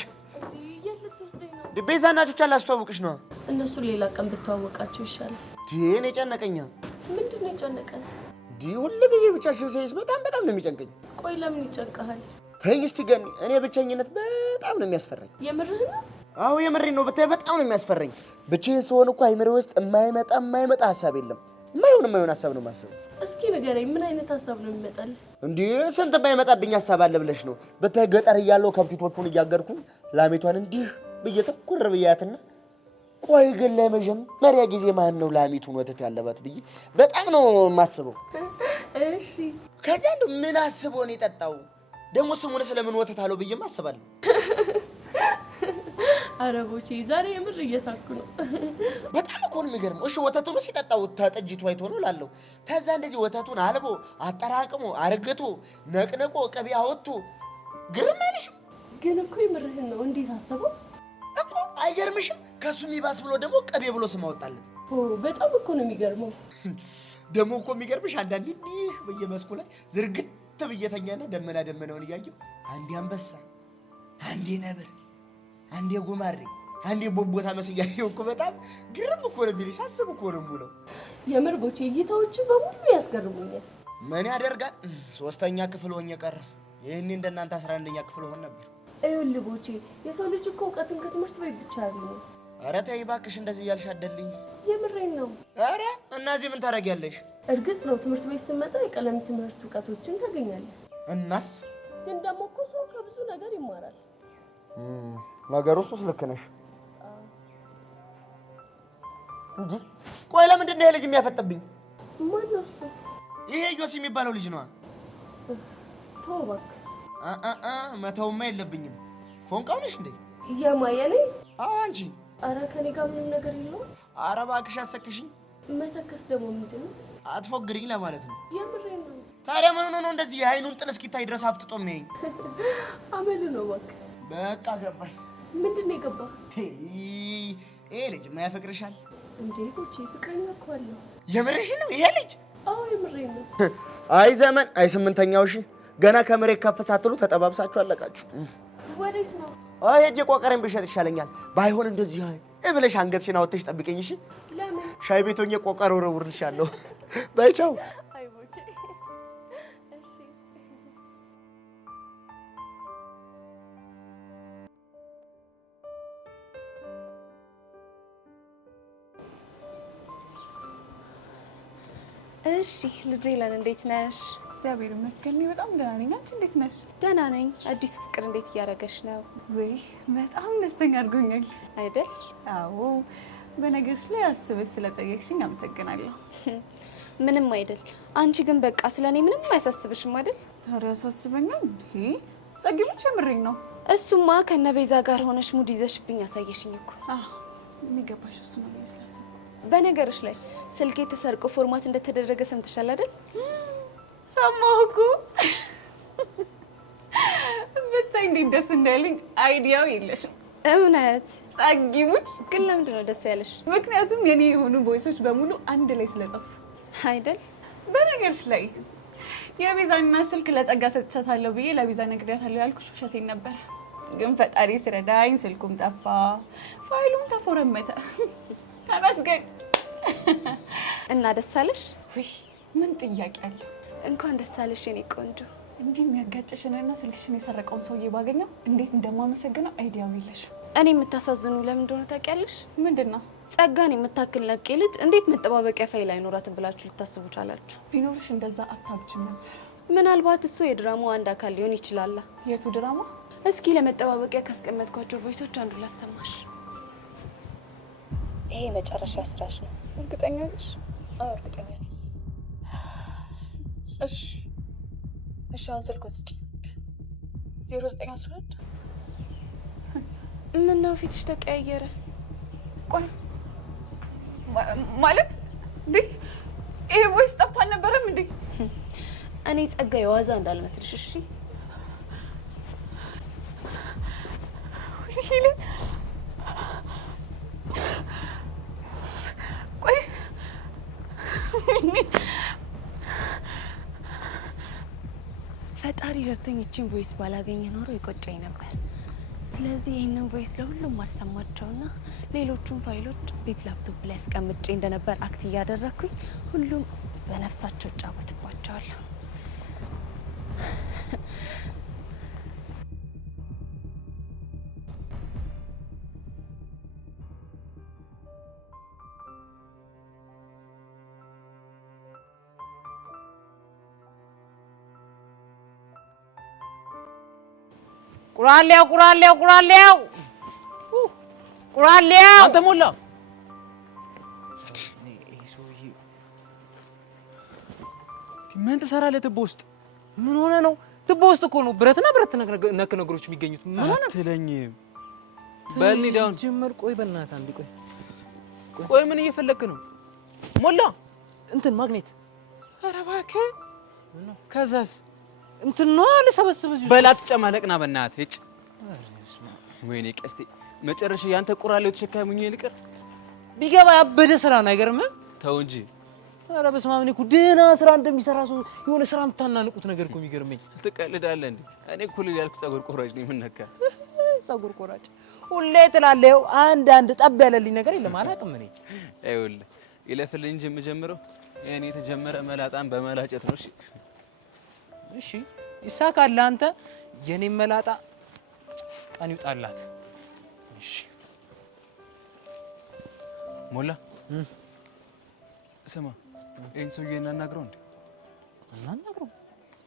ቤዛ እናቶች አላስተዋውቅሽ ነው። እነሱ ሌላ ቀን ብትዋወቃቸው ይሻላል። እኔ ጨነቀኛ። ምንድን ነው የጨነቀን? ሁሉ ጊዜ ብቻሽን ሳይሽ በጣም ነው የሚጨንቀኝ። ቆይ ለምን ይጨንቀሃል? ተይኝ እስቲ ገኒ፣ እኔ ብቸኝነት በጣም ነው የሚያስፈራኝ። የምርህ ነው? አዎ የምሬን ነው። ብታይ በጣም ነው የሚያስፈራኝ። ብቻዬን ስሆን እኮ አይምሬ ውስጥ የማይመጣ ሀሳብ የለም። የማይሆን ሀሳብ ነው የማስበው። እስኪ ንገረኝ፣ ምን አይነት ሀሳብ ነው የሚመጣልህ? እንዴ ስንት የማይመጣብኝ ሀሳብ አለ ብለሽ ነው? ብታይ ገጠር እያለሁ ከብቶቹን እያገርኩኝ ላሜቷን እንዲህ ብዬ ተኩር ብያትና ቆይ ግን ለመጀመሪያ ጊዜ ማን ነው ላሚቱን ወተት ያለባት ብዬ በጣም ነው የማስበው። እሺ ከዚያ እንደው ምን አስቦ ነው የጠጣው ደግሞ ስሙን ስለምን ወተት አለው ብዬ አስባለሁ። አረቦቼ ዛሬ የምር እየሳኩ ነው። በጣም እኮ ነው የሚገርመው። እሺ ወተቱን ሲጠጣው ተጠጅቱ አይቶ ነው ላለው ተዛ እንደዚህ ወተቱን አልቦ አጠራቅሞ አርግቶ ነቅነቆ ቅቤ አወጥቶ ግርም አይልሽም? ግን እኮ የምርህን ነው። እንዴት አሰበው እኮ አይገርምሽም? ከሱ የሚባስ ብሎ ደግሞ ቅቤ ብሎ ስም አወጣለት። በጣም እኮ ነው የሚገርመው። ደግሞ እኮ የሚገርምሽ አንዳንዴ እንዲህ በየመስኩ ላይ ዝርግት ብየተኛና ደመናውን እያየሁ አንዴ አንበሳ፣ አንዴ ነብር፣ አንዴ ጉማሬ፣ አንዴ ቦቦታ መስያየው እኮ በጣም ግርም እኮ ነው የሚልሽ። ሳስብ እኮ ነው የምውለው። የምር ቦቼ እይታዎች በሙሉ ያስገርሙኛል። ምን ያደርጋል 3ኛ ክፍል ሆኜ ቀረ። ይሄኔ እንደናንተ 11ኛ ክፍል ሆነ ነበር። ይኸውልህ ቦቼ የሰው ልጅ እኮ እውቀትን ከትምህርት ቤት ብቻ ያገኛል። ኧረ ተይ እባክሽ እንደዚህ እያልሽ አደልኝ። የምሬን ነው። ኧረ እና እዚህ ምን ታደርጊያለሽ? እርግጥ ነው ትምህርት ቤት ስመጣ የቀለም ትምህርት እውቀቶችን ታገኛለህ። እናስ ግን ደግሞ እኮ ሰው ከብዙ ነገር ይማራል። ነገሩ እሱስ ልክ ነሽ እንጂ ቆይ ለምንድን ነው ይሄ ልጅ የሚያፈጥብኝ? ማን ነው እሱ? ይሄ ዮሲ የሚባለው ልጅ ነው። ተው እባክህ። መተውማ የለብኝም። ፎንቃው ነሽ እንዴ? የማየኔ? አዎ አንቺ። ኧረ ከኔ ጋር ምንም ነገር የለውም። ኧረ እባክሽ አሰክሽኝ። መሰከስ ደግሞ ምንድን ነው? አትፎግሪኝ ለማለት ነው። የምሬን ነው። ታዲያ ምን ሆኖ ነው እንደዚህ የአይኑን ጥል እስኪታይ ድረስ አፍጥጦ የሚያየኝ? አመል ነው እባክህ። በቃ ገባኝ። ምንድን ነው የገባህ? ይሄ ልጅ ያፈቅርሻል እንዴ? ቦቼ ፍቅረኛ እኮ አለው። የምርሽ ነው ይሄ ልጅ? አዎ የምሬን ነው። አይ ዘመን፣ አይ 8ኛው ሺህ ገና ከመሬት ከፍ ሳትሉ ተጠባብሳችሁ አለቃችሁ። ወዴት ነው? አይ ሂጅ ቆቀሬን ብሸጥ ይሻለኛል። ባይሆን እንደዚህ ብለሽ አንገትሽን አውጥተሽ ጠብቀኝ እሺ? ለምን? ሻይ ቤት ሆኜ ቆቀር ወረውርልሻለሁ። በይ ቻው። አይ ቦቼ እሺ። እሺ ልጄ ለን እንዴት ነሽ? እግዚአብሔር ይመስገን በጣም ደህና ነኝ። አንቺ እንዴት ነሽ? ደህና ነኝ። አዲሱ ፍቅር እንዴት እያደረገሽ ነው? ወይ በጣም ደስተኛ አድርጎኛል አይደል? አዎ። በነገርሽ ላይ አስበሽ ስለጠየቅሽኝ አመሰግናለሁ። ምንም አይደል። አንቺ ግን በቃ ስለኔ ምንም አያሳስብሽም አይደል? ኧረ ያሳስበኛል እንዴ? ጸጊ ብቻ የምሬን ነው። እሱማ ከነ ቤዛ ጋር ሆነሽ ሙድ ይዘሽብኝ አሳየሽኝ እኮ። የሚገባሽ እሱ ነው ያስላሰ። በነገርሽ ላይ ስልኬ ተሰርቆ ፎርማት እንደተደረገ ሰምተሻል አይደል? ሰማሁ እኮ። ብታይ እንዴት ደስ እንዳለኝ። አይዲያው የለሽም እውነት ጸጊሙች። ግን ለምንድን ነው ደስ ያለሽ? ምክንያቱም የኔ የሆኑ ቦይሶች በሙሉ አንድ ላይ ስለጠፉ አይደል? በነገርሽ ላይ የቤዛና ስልክ ለጸጋ ሰጥቻታለሁ ብዬ ለቤዛ ነግሬያታለሁ ያልኩሽ ውሸቴን ነበር። ግን ፈጣሪ ሲረዳኝ ስልኩም ጠፋ፣ ፋይሉም ተፎረመተ። ተመስገን። እና ደስ አለሽ? ምን ጥያቄ አለ? እንኳን ደስ አለሽ የኔ ቆንጆ። እንዲህ የሚያጋጭሽንና ስልክሽን የሰረቀውን ሰውዬ ባገኘው እንዴት እንደማመሰግነው አይዲያው የለሽም። እኔ የምታሳዝኑ ለምን እንደሆነ ታውቂያለሽ? ምንድን ነው? ጸጋን የምታክል ነቄ ልጅ እንዴት መጠባበቂያ ፋይል አይኖራትም ብላችሁ ልታስቡ ቻላችሁ? ቢኖርሽ እንደዛ አታብችም ነበር። ምናልባት እሱ የድራማው አንድ አካል ሊሆን ይችላል። የቱ ድራማ? እስኪ ለመጠባበቂያ ካስቀመጥኳቸው ቮይሶች አንዱ ላሰማሽ። ይሄ መጨረሻ ስራሽ ነው። እርግጠኛ ነሽ? አዎ እርግጠኛ ነኝ። እሺ አሁን ስልኩን ስጪ። 0911 ምን ነው ፊትሽ ተቀያየረ? ቆይ ማለት እንዴ ይሄ ቮይስ ጠፍቶ አልነበረም እንዴ? እኔ ጸጋ የዋዛ እንዳልመስልሽ እሺ? ቆይ ፈጣሪ ረድቶኝ እቺን ቮይስ ባላገኘ ኖሮ ይቆጨኝ ነበር። ስለዚህ ይህንን ቮይስ ለሁሉም ማሰማቸውና ሌሎቹን ፋይሎች ቤት ላፕቶፕ ላይ አስቀምጬ እንደነበር አክት እያደረኩኝ ሁሉም በነፍሳቸው እጫወትባቸዋለሁ። ቁራሌው አንተ ሞላ ምን ትሰራለህ ትቦ ውስጥ? ምን ሆነ ነው? ትቦ ውስጥ እኮ ነው ብረትና ብረት ነክ ነገሮች የሚገኙት። ምን ሆነ አትለኝም? በልኒ ዳውን ጀመር። ቆይ በእናትህ አንዴ ቆይ ምን እየፈለክ ነው? ሞላ እንትን ማግኔት። ኧረ እባክህ ከዛስ እንትን ነው አልሰበስብ እዚህ በላት ጨማለቅና በእናትህ እጭ። ወይኔ ቀስቴ መጨረሻ ያንተ ቁራሌው ተሸካሙኝ ይልቀር ቢገባ ያበደ ስራ ነው። አይገርምም? ተው እንጂ። ኧረ በስመ አብ። እኔ እኮ ደህና ስራ እንደሚሰራ ሰው የሆነ ስራ የምታናንቁት ነገር እኮ የሚገርመኝ። ትቀልዳለህ እንዴ? እኔ እኮ ልጅ ያልኩት ፀጉር ቆራጭ ነኝ። ምን ነካ? ፀጉር ቆራጭ ሁሌ ትላለህ። አንድ ጠብ ያለልኝ ነገር የለም። አላውቅም እኔ። ይኸውልህ ይለፍልኝ እንጂ የምጀምረው የእኔ የተጀመረ መላጣን በመላጨት ነው። እሺ ይሳካልህ። አንተ የኔን መላጣ ቀን ይውጣላት። እሺ ሞላ ስማ፣ ይሄን ሰውዬ እናናግረው እንዴ? እናናግረው?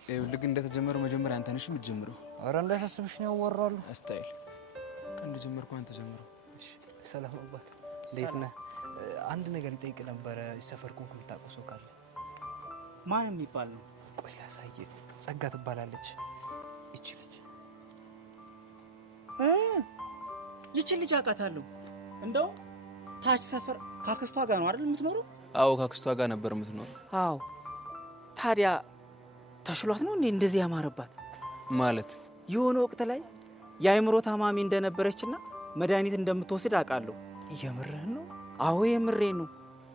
ይኸውልህ ግን እንደተጀመረው መጀመሪያ አንተ ነሽ የምትጀምረው። ኧረ እንዳያሳስብሽ ነው ያወራሉ። ስታይል ከእንደጀመርኩ አንተ ጀምረው። እሺ ሰላም አባት፣ እንዴት ነህ? አንድ ነገር ልጠይቅ ነበረ። ሰፈር ኮንኩ የምታውቀው ሰው ካለ? ማን የሚባል ነው? ቆይ ላሳየህ። ጸጋ ትባላለች ይቺ ልጅ። ይቺ ልጅ አውቃታለሁ። እንደው ታች ሰፈር ካክስቷ ጋር ነው አይደል የምትኖረው? አዎ ካክስቷ ጋር ነበር የምትኖረው። አዎ። ታዲያ ተሽሏት ነው እንዴ እንደዚህ ያማረባት? ማለት የሆነ ወቅት ላይ የአእምሮ ታማሚ እንደነበረችና መድኃኒት እንደምትወስድ አውቃለሁ። የምርህን ነው? አዎ የምሬን ነው።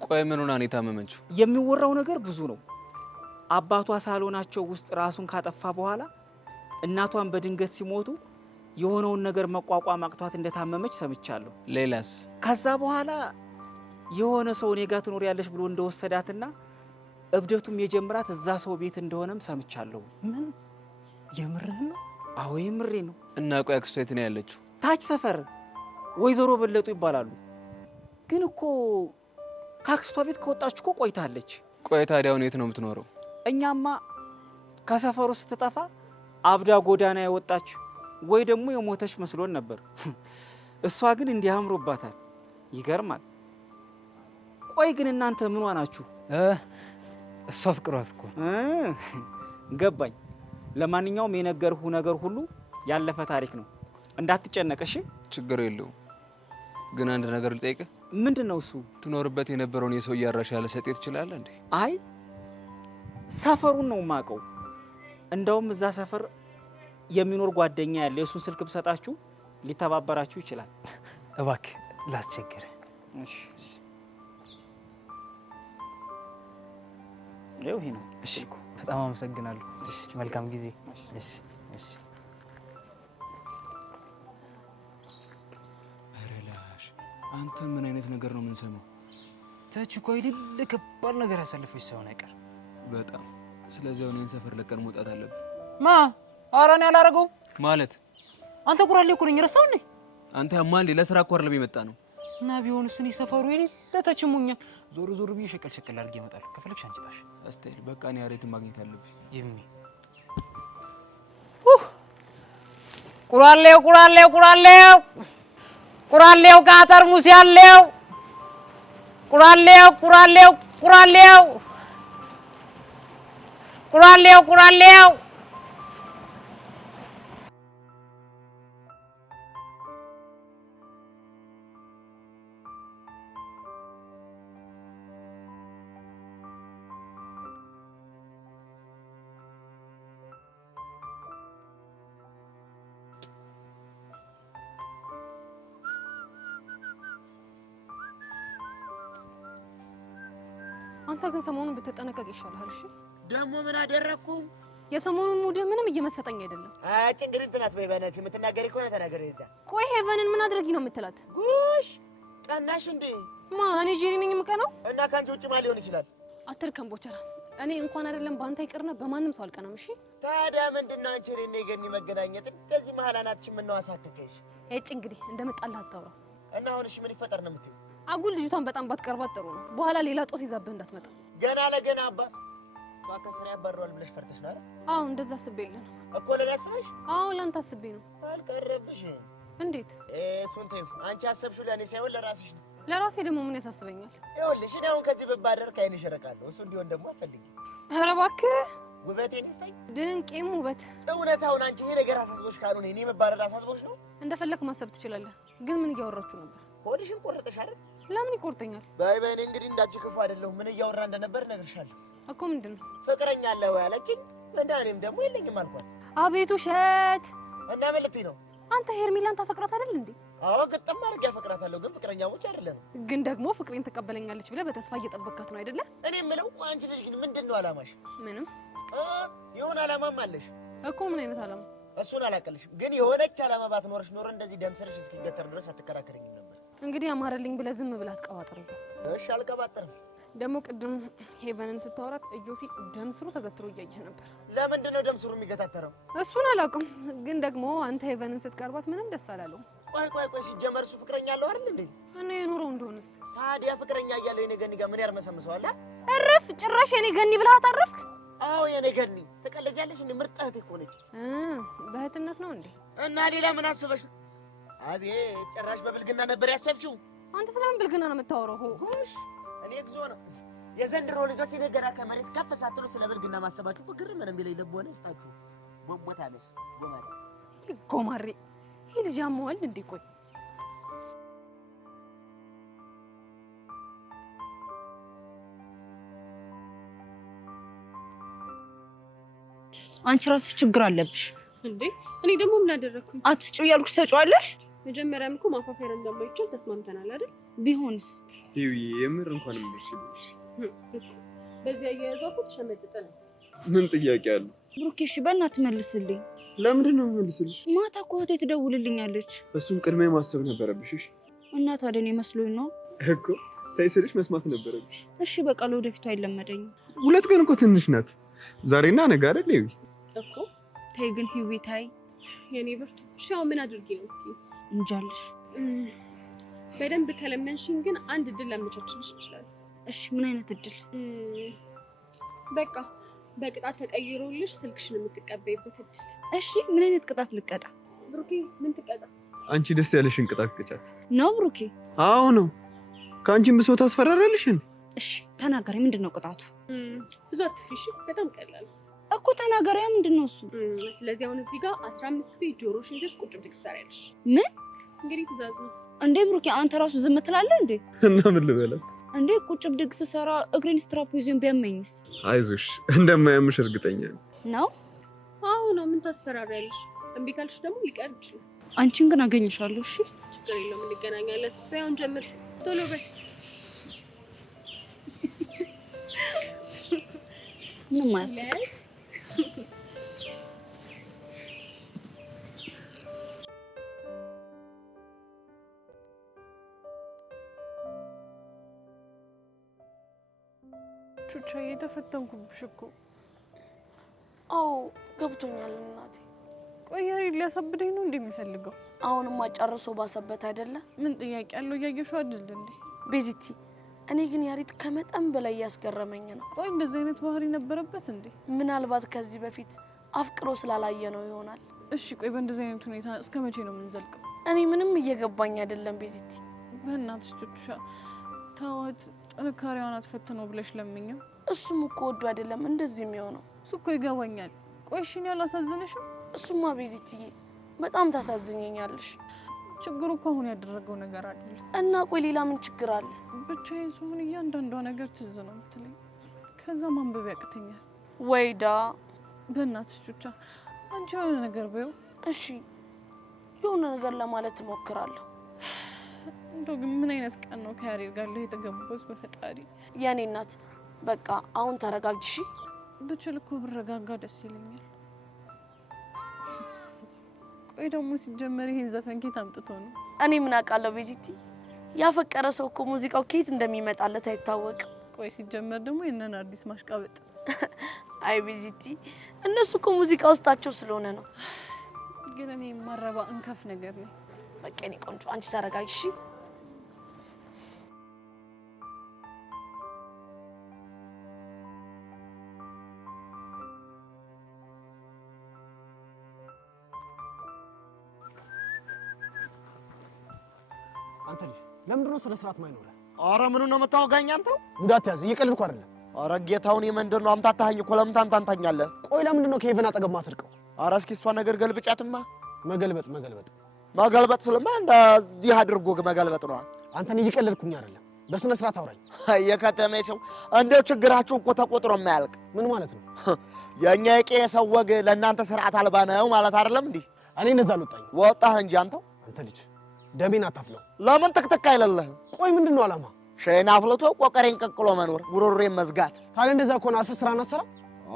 ቆይ ምን ሆና ነው የታመመችው? የሚወራው ነገር ብዙ ነው። አባቷ ሳሎናቸው ውስጥ ራሱን ካጠፋ በኋላ እናቷን በድንገት ሲሞቱ የሆነውን ነገር መቋቋም አቅቷት እንደታመመች ሰምቻለሁ። ሌላስ? ከዛ በኋላ የሆነ ሰው እኔ ጋር ትኖሪያለሽ ብሎ እንደወሰዳትና እብደቱም የጀመራት እዛ ሰው ቤት እንደሆነም ሰምቻለሁ። ምን? የምርህን ነው? አዎ የምሬን ነው። እና ቆይ አክስቷ የት ነው ያለችው? ታች ሰፈር ወይዘሮ በለጡ ይባላሉ። ግን እኮ ካክስቷ ቤት ከወጣች እኮ ቆይታለች። ቆይ ታዲያ የት ነው የምትኖረው? እኛማ ከሰፈሩ ስትጠፋ አብዳ ጎዳና የወጣች ወይ ደግሞ የሞተች መስሎን ነበር። እሷ ግን እንዲህ አምሮባታል። ይገርማል። ቆይ ግን እናንተ ምኗ ናችሁ? እሷ ፍቅሯት እኮ ገባኝ። ለማንኛውም የነገርሁ ነገር ሁሉ ያለፈ ታሪክ ነው፣ እንዳትጨነቅ እሺ? ችግር የለውም። ግን አንድ ነገር ልጠይቅህ። ምንድን ነው እሱ? ትኖርበት የነበረውን የሰው እያራሽ ያለ ሰጤ ትችላለህ እንዴ? አይ ሰፈሩን ነው የማውቀው። እንደውም እዛ ሰፈር የሚኖር ጓደኛ ያለ፣ የእሱን ስልክ ብሰጣችሁ ሊተባበራችሁ ይችላል። እባክህ ላስቸግር። እሺ ይሄ ነው። እሺ በጣም አመሰግናለሁ። እሺ መልካም ጊዜ። እሺ እሺ። አረላሽ አንተ ምን አይነት ነገር ነው የምንሰማው? ታች እኮ አይደል ከባድ ነገር ያሳልፈች ሳይሆን አይቀር በጣም። ስለዚህ እኔን ሰፈር ለቀን መውጣት አለብን። ማ ኧረ እኔ አላደርገውም። ማለት አንተ ቁራሌ እኮ ነኝ። ረሳው እንዴ? አንተ ማን ለስራ እኮ አይደለም የመጣ ነው። እና ቢሆንስ እኔ ሰፈሩ የሌለ ተችሞኛል። ዞር ዞር ብዬ ሸቀል ሸቀል አድርጌ እመጣለሁ። ከፈለግሽ አንቺ ታሽ አስቴር በቃ እኔ ያሬድን ማግኘት አለብኝ። ይሚ ቁራሌው ቁራሌው ቁራሌው ቁራሌው ከጠርሙስ ያለው ቁራሌው ቁራሌው ቁራሌው ቁራሌው ቁራሌው አንተ ግን ሰሞኑን ብትጠነቀቅ ይሻልሃል። እሺ ደግሞ ምን አደረኩ? የሰሞኑን ሙድ ምንም እየመሰጠኝ አይደለም። አጭ እንግዲህ እንትናት ወይ በእናትሽ የምትናገሪ ከሆነ ተናገሪ። እዛ ቆይ ሄቨንን ምን አድርጊ ነው የምትላት? ጉሽ ቀናሽ እንዴ? እኔ ጄሪ ነኝ የምቀናው? እና ካንቺ ውጭ ማን ሊሆን ይችላል? አትርከም ቦቸራ። እኔ እንኳን አይደለም በአንተ ይቅርና በማንም ሰው አልቀናም። እሺ ታዲያ ምንድነው አንቺ እኔና የገኒ መገናኘት እንደዚህ መሀል አናትሽ ምን ነው አሳከከሽ? እጭ እንግዲህ እንደመጣልህ አታውራ። እና አሁን እሺ ምን ይፈጠር ነው የምትይው? አጉል ልጅቷን በጣም ባትቀርባት ጥሩ ነው። በኋላ ሌላ ጦስ ይዛብህ እንዳትመጣ። ገና ለገና አባት ከስራ ያባረዋል ብለሽ ፈርተሽ ነው አይደል? አዎ እንደዛ አስቤልህ ነው እኮ። ለኔ አስበሽ? አዎ ላንተ አስቤ ነው። አልቀረብሽ። እንዴት? እሱን ተይው። አንቺ አሰብሽው ለኔ ሳይሆን ለራስሽ ነው። ለራሴ ደግሞ ምን ያሳስበኛል? ይኸውልሽ እኔ አሁን ከዚህ ብባረር ከዓይንሽ እርቃለሁ። እሱ እንዲሆን ደግሞ አልፈልግም። ኧረ እባክህ ውበቴን ይስጠኝ። ድንቄም ውበት። እውነታውን አንቺ ይሄ ነገር አሳስቦሽ ካልሆነ እኔ መባረር አሳስቦሽ ነው? እንደፈለክ ማሰብ ትችላለህ። ግን ምን እያወራችሁ ነበር? ሆድሽን ቆርጠሽ አይደል? ለምን ይቆርጠኛል? ባይ ባይ። እኔ እንግዲህ እንዳንቺ ክፉ አይደለሁም። ምን እያወራ እንደነበር እነግርሻለሁ እኮ። ምንድን ነው? ፍቅረኛ አለህ ወይ አለችኝ። እና እኔም ደግሞ የለኝም አልኳት። አቤት ውሸት! እና ምን ልትይ ነው? አንተ ሄርሜላን ታፈቅራት አይደል እንዴ? አዎ ግጥም አድርጌ አፈቅራታለሁ፣ ግን ፍቅረኛሞች አይደለም። ግን ደግሞ ፍቅሬን ትቀበለኛለች ብለህ በተስፋ እየጠበካት ነው አይደለ? እኔ የምለው አንቺ ልጅ ግን ምንድነው አላማሽ? ምንም። የሆነ አላማም አለሽ እኮ። ምን አይነት አላማ? እሱን አላቀልሽም። ግን የሆነች አላማ ባትኖርሽ ኖሮ እንደዚህ ደምሰርሽ እስኪገተር ድረስ አትከራከረኝም ነበር። እንግዲህ አማረልኝ ብለህ ዝም ብለህ አትቀባጥር። እሺ አልቀባጥርም። ደግሞ ቅድም ሄቨንን ስታወራት እዮሲ ደምስሩ ተገትሮ እያየህ ነበር። ለምንድን ነው ደምስሩ የሚገታተረው? እሱን አላውቅም። ግን ደግሞ አንተ ሄቨንን ስትቀርባት ምንም ደስ አላለውም። ቆይ ሲጀመር እሱ ፍቅረኛ አለው አይደል እንዴ? እኔ የኖረው እንደሆነስ ታዲያ ፍቅረኛ እያለው የኔ ገኒ ጋር ምን ያርመሰምሰዋል? እረፍ! ጭራሽ የኔ ገኒ ብለህ አታረፍክ? አዎ የኔ ገኒ ትቀለጃለሽ እንዴ? ምርጥ እህቴ እኮ ነች። በእህትነት ነው እንዴ? እና ሌላ ምን አስበሽ ነው? አቤት ጭራሽ በብልግና ነበር ያሰብሽው። አንተ ስለምን ብልግና ነው የምታወራው? ጎሽ እኔ እግዚኦ ነው የዘንድሮ ልጆች ነገራ ከመሬት ከፍ ሳትሉ ስለ ብልግና ማሰባችሁ እኮ ግርም ነው የሚለኝ። ልቦና ይስጣችሁ። ቦቦታለስ ጎማሬ ይሄ ልጅ ያመዋል እንዴ? ቆይ አንቺ ራስሽ ችግር አለብሽ እንዴ? እኔ ደግሞ ምን አደረኩኝ? አትጩ ያልኩሽ ተጫዋለሽ። መጀመሪያም እኮ ማፋፈር እንደማይቻል ተስማምተናል አይደል? ቢሆንስ ይሄ የምር እንኳን ምርሽልሽ። በዚህ አያያዟ እኮ ተሸመጥጠ ነው። ምን ጥያቄ አለ? ብሩኬ እሺ በእናትህ መልስልኝ። ለምንድን ነው መልስልሽ? ማታ እኮ እህቴ ትደውልልኛለች። እሱን ቅድሚያ ማሰብ ነበረብሽ። እሺ እና ታዲያ እኔ መስሎኝ ነው እኮ ተይ ስልሽ መስማት ነበረብሽ። እሺ በቃ ለወደፊቱ አይለመደኝም። ሁለት ቀን እኮ ትንሽ ናት። ዛሬና ነገ አይደል ይሄ እኮ። ተይ ግን ሂዊ ታይ የኔ ብርቱ። እሺ አሁን ምን አድርጌ ነው እትይ? እንጃልሽ። በደንብ ከለመንሽኝ ግን አንድ እድል ላመቻችልሽ ይችላል። እሺ ምን አይነት እድል? በቃ በቅጣት ተቀይሮልሽ ስልክሽን የምትቀበይበት እድል። እሺ ምን አይነት ቅጣት ልቀጣ? ብሩኬ ምን ትቀጣ? አንቺ ደስ ያለሽን ቅጣት ቅጫት ነው ብሩኬ? አዎ ነው። ከአንቺም ብሶ ታስፈራራለሽን? እሺ ተናገሪ፣ ምንድነው ቅጣቱ? ብዙ አትፍሪ። በጣም ቀላል እኮ ተናገሪያ። ምንድነው እሱ? ስለዚህ አሁን እዚህ ጋር 15 ጊዜ ጆሮሽን ይዘሽ ቁጭ ብድግ ትሰሪያለሽ። ምን? እንግዲህ ትእዛዝ ነው እንዴ ብሩኬ? አንተ ራሱ ዝም ትላለህ እንዴ? እና ምን ልበላት እንዴ? ቁጭ ብድግ ስሰራ እግሬን ስትራፕ ይዞኝ ቢያመኝስ? አይዞሽ እንደማያምሽ እርግጠኛ ነው። አዎ ነው። ምን ታስፈራሪያለሽ? እምቢ ካልሽ ደግሞ ሊቀር ይችላል። አንቺን ግን አገኝሻለሁ። እሺ ችግር የለውም፣ እንገናኛለን። በይ አሁን ጀምር፣ ቶሎ በይ። ምንም አያስቅ። ቹቻ እየተፈተንኩብሽ እኮ። አዎ ገብቶኛል እናቴ። ቆይ ያሬድ ሊያሳብደኝ ነው እንደሚፈልገው? አሁንማ ጨርሶ ባሰበት አይደለ? ምን ጥያቄ አለው? እያየሽው አይደል እንዴ? ቤዚቲ እኔ ግን ያሬድ ከመጠን በላይ ያስገረመኝ ነው። ቆይ እንደዚህ አይነት ባህሪ ነበረበት እንዴ? ምናልባት ከዚህ በፊት አፍቅሮ ስላላየ ነው ይሆናል። እሺ ቆይ በእንደዚህ አይነት ሁኔታ እስከ መቼ ነው የምንዘልቀው? እኔ ምንም እየገባኝ አይደለም ቤዚቲ። በእናትሽ ቹቹሻ ተዋት፣ ጥንካሬዋን አትፈትነው ብለሽ ለምኝው። እሱም እኮ ወዶ አይደለም እንደዚህ የሚሆነው። እሱ እኮ ይገባኛል። ቆይ እሺ እኔ አላሳዝንሽም? እሱማ ቤዚትዬ በጣም ታሳዝኘኛለሽ። ችግሩ እኮ አሁን ያደረገው ነገር አይደለም። እና ቆይ ሌላ ምን ችግር አለ? ብቻዬን ስሆን እያንዳንዷ ነገር ትዝ ነው የምትለኝ። ከዛ ማንበብ ያቅተኛል። ወይዳ በእናትሽ ቹቻ አንቺ የሆነ ነገር በይው። እሺ የሆነ ነገር ለማለት እሞክራለሁ። እንደው ግን ምን አይነት ቀን ነው ከያሬድ ጋር የተገቡት? በፈጣሪ የኔ እናት በቃ አሁን ተረጋግሺ። ብችል እኮ ብረጋጋ ደስ ይለኛል። ቆይ ደግሞ ሲጀመር ይሄን ዘፈን ኬት አምጥቶ ነው? እኔ ምን አውቃለሁ ቤዚቲ። ያፈቀረ ሰው እኮ ሙዚቃው ኬት እንደሚመጣለት አይታወቅም። ቆይ ሲጀመር ደግሞ የነን አዲስ ማሽቃበጥ። አይ ቤዚቲ እነሱ እኮ ሙዚቃ ውስጣቸው ስለሆነ ነው። ግን እኔ ማረባ እንከፍ ነገር ነው። በቃ እኔ ቆንጆ አንቺ ተረጋግሺ። አንተ ልጅ ለምንድን ነው ስነ ስርዓት ማይኖርህ? ኧረ ምኑን ነው የምታወጋኝ አንተው? ጉዳት ያዝ። እየቀለድኩ አይደለም። ኧረ ጌታውን የመንደር ነው አምታታኸኝ እኮ። ለምን ታንታኛለህ? ቆይ ለምንድን ነው ከሄቨን አጠገብ ማትርቀው? ኧረ እስኪ እሷ ነገር ገልብጫትማ። መገልበጥ ስለማ እንደዚህ አድርጎ መገልበጥ ነው። አንተን እየቀለድኩኝ አይደለም። በስነ ስርዓት አውራኝ። የከተሜ ሰው እንደው ችግራችሁ እኮ ተቆጥሮ የማያልቅ። ምን ማለት ነው? የኛ የቄ ሰው ወግ ለእናንተ ስርዓት አልባ ነው ማለት አይደለም እንዴ? እኔ እንደዛ አልወጣኝ። ወጣህ እንጂ አንተው። አንተ ልጅ ደሜን አታፍለው። ለምን ትክትክ አይለልህ? ቆይ ምንድነው አላማ? ሸይን አፍልቶ ቆቀሬን ቀቅሎ መኖር፣ ጉሮሮዬን መዝጋት። ታዲያ እንደዛ ከሆነ አልፈህ ስራና ስራ።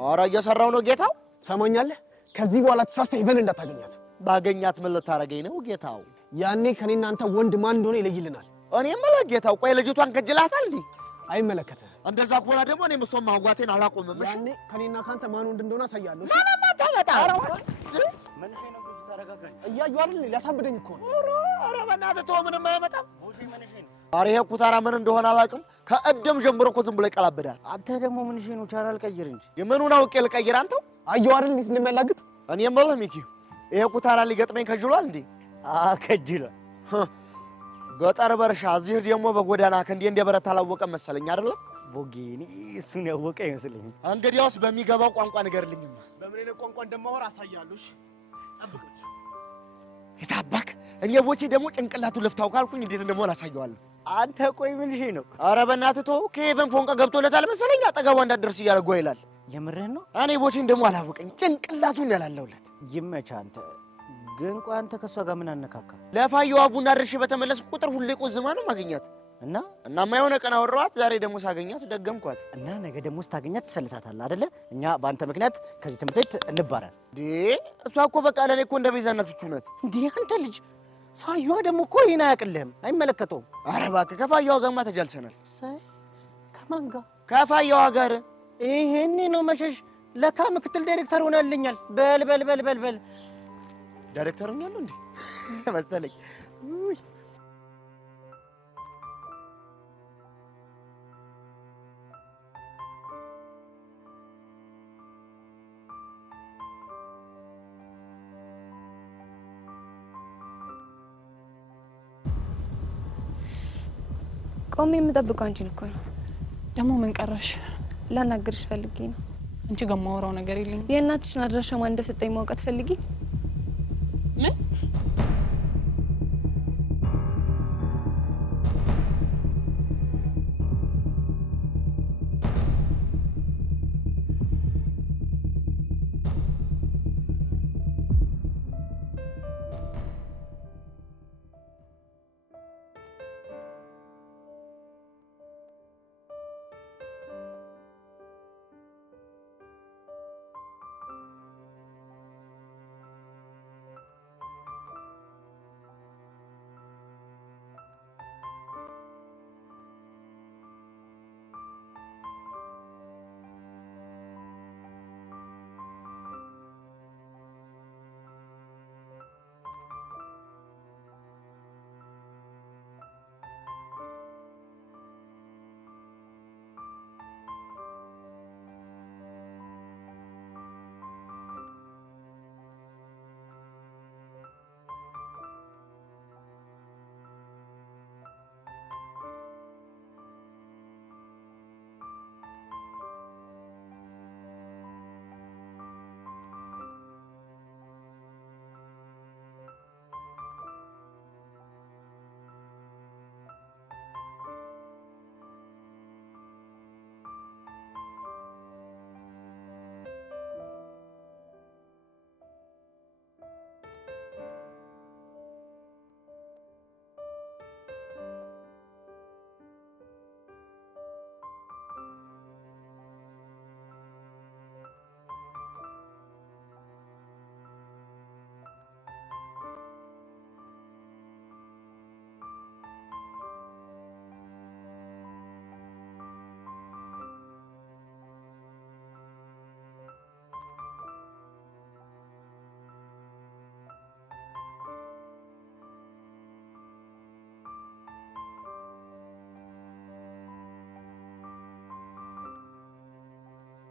ኧረ እየሰራው ነው ጌታው። ሰማኛለህ? ከዚህ በኋላ ተሳስተህ ሄቨን እንዳታገኛት። ባገኛት ምን ልታረገኝ ነው ጌታው? ያኔ ከኔና አንተ ወንድ ማን እንደሆነ ይለይልናል። እኔ የምልህ ጌታው፣ ቆይ ልጅቷን ከጅላታል እንዴ? አይመለከትህም። እንደዛ ከሆነ ደግሞ እኔም እሷን ማውጋቴን አላቆምም። እሺ ያኔ ከኔና ካንተ ማን ወንድ እንደሆነ አሳያለሁ። ማማ ታመጣ እያዩ አይደል? ሊያሳብደኝ እኮ ነው። ኧረ በእናትህ ተው፣ ምንም አይመጣም። ኧረ ይሄ ኩታራ ምን እንደሆነ አላውቅም። ከእድም ጀምሮ እኮ ዝም ብሎ ይቀላብዳል። አንተ ደግሞ ምን እሺ ነው? ቻናል ቀይር እንጂ። የምኑን አውቄ ልቀይር? አንተው አየሁ አይደል እንዴት እንደሚያላግጥ። እኔ የምልህ ሚኪ፣ ይሄ ኩታራ ሊገጥመኝ ከጅሏል እንዴ? ከጅሏል። ገጠር በርሻ፣ እዚህ ደግሞ በጎዳና ከእንዴ እንደ በረት አላወቀም መሰለኝ አይደለም? ቦጌኒ እሱን ያወቀ አይመስለኝም። እንግዲያውስ በሚገባው ቋንቋ ንገርልኝማ። በምን አይነት ቋንቋ እንደማወራ አሳያለሁ። እሺ ጠብቅ ብቻ። የታባክ እኔ ቦቼ ደግሞ ጭንቅላቱ ልፍታው ካልኩኝ እንዴት እንደምሆን አሳየዋለሁ። አንተ ቆይ ምን እሺ ነው? ኧረ በእናትህ ተው። ከሄቨን ፎንቃ ገብቶለታል መሰለኝ። አጠገቧ እንዳትደርስ እያለ ጓ ይላል። የምርህን ነው? እኔ ቦቼን ደግሞ አላወቀኝ። ጭንቅላቱን ያላለውለት። ይመችህ አንተ። ግን ቆይ አንተ ከሷ ጋር ምን አነካካ? ለፋየዋ ቡና ድርሼ በተመለስኩ ቁጥር ሁሌ ቆዝማ ነው ማግኛት እናማ የሆነ ቀን አወራኋት። ዛሬ ደግሞ ሳገኛት ደገምኳት። እና ነገ ደግሞ ስታገኛት ትሰልሳታለህ አይደለ? እኛ በአንተ ምክንያት ከዚህ ትምህርት ቤት እንባረር። እሷ እኮ በቃ ለእኔ እኮ እንደ ቤዛነቶች ናት። አንተ ልጅ ፋየዋ ደግሞ እኮ ይህን አያውቅልህም፣ አይመለከተውም። ኧረ እባክህ ከፋየዋ ጋርማ ተጃልሰናል። ከማን ጋር? ከፋየዋ ጋር። ይሄኔ ነው መሸሽ። ለካ ምክትል ዳይሬክተር ሆነልኛል። በል በል በል በል በል ዳይሬክተር ሆኛለሁ እንዴ መሰለኝ። ቆሜ የምጠብቀው አንቺን እኮ ነው። ደግሞ ምን ቀረሽ? ላናግርሽ ፈልጌ ነው። አንቺ ጋር የማወራው ነገር የለኝም። የእናትሽን አድራሻ ማን እንደሰጠኝ ማውቃት ፈልጊ።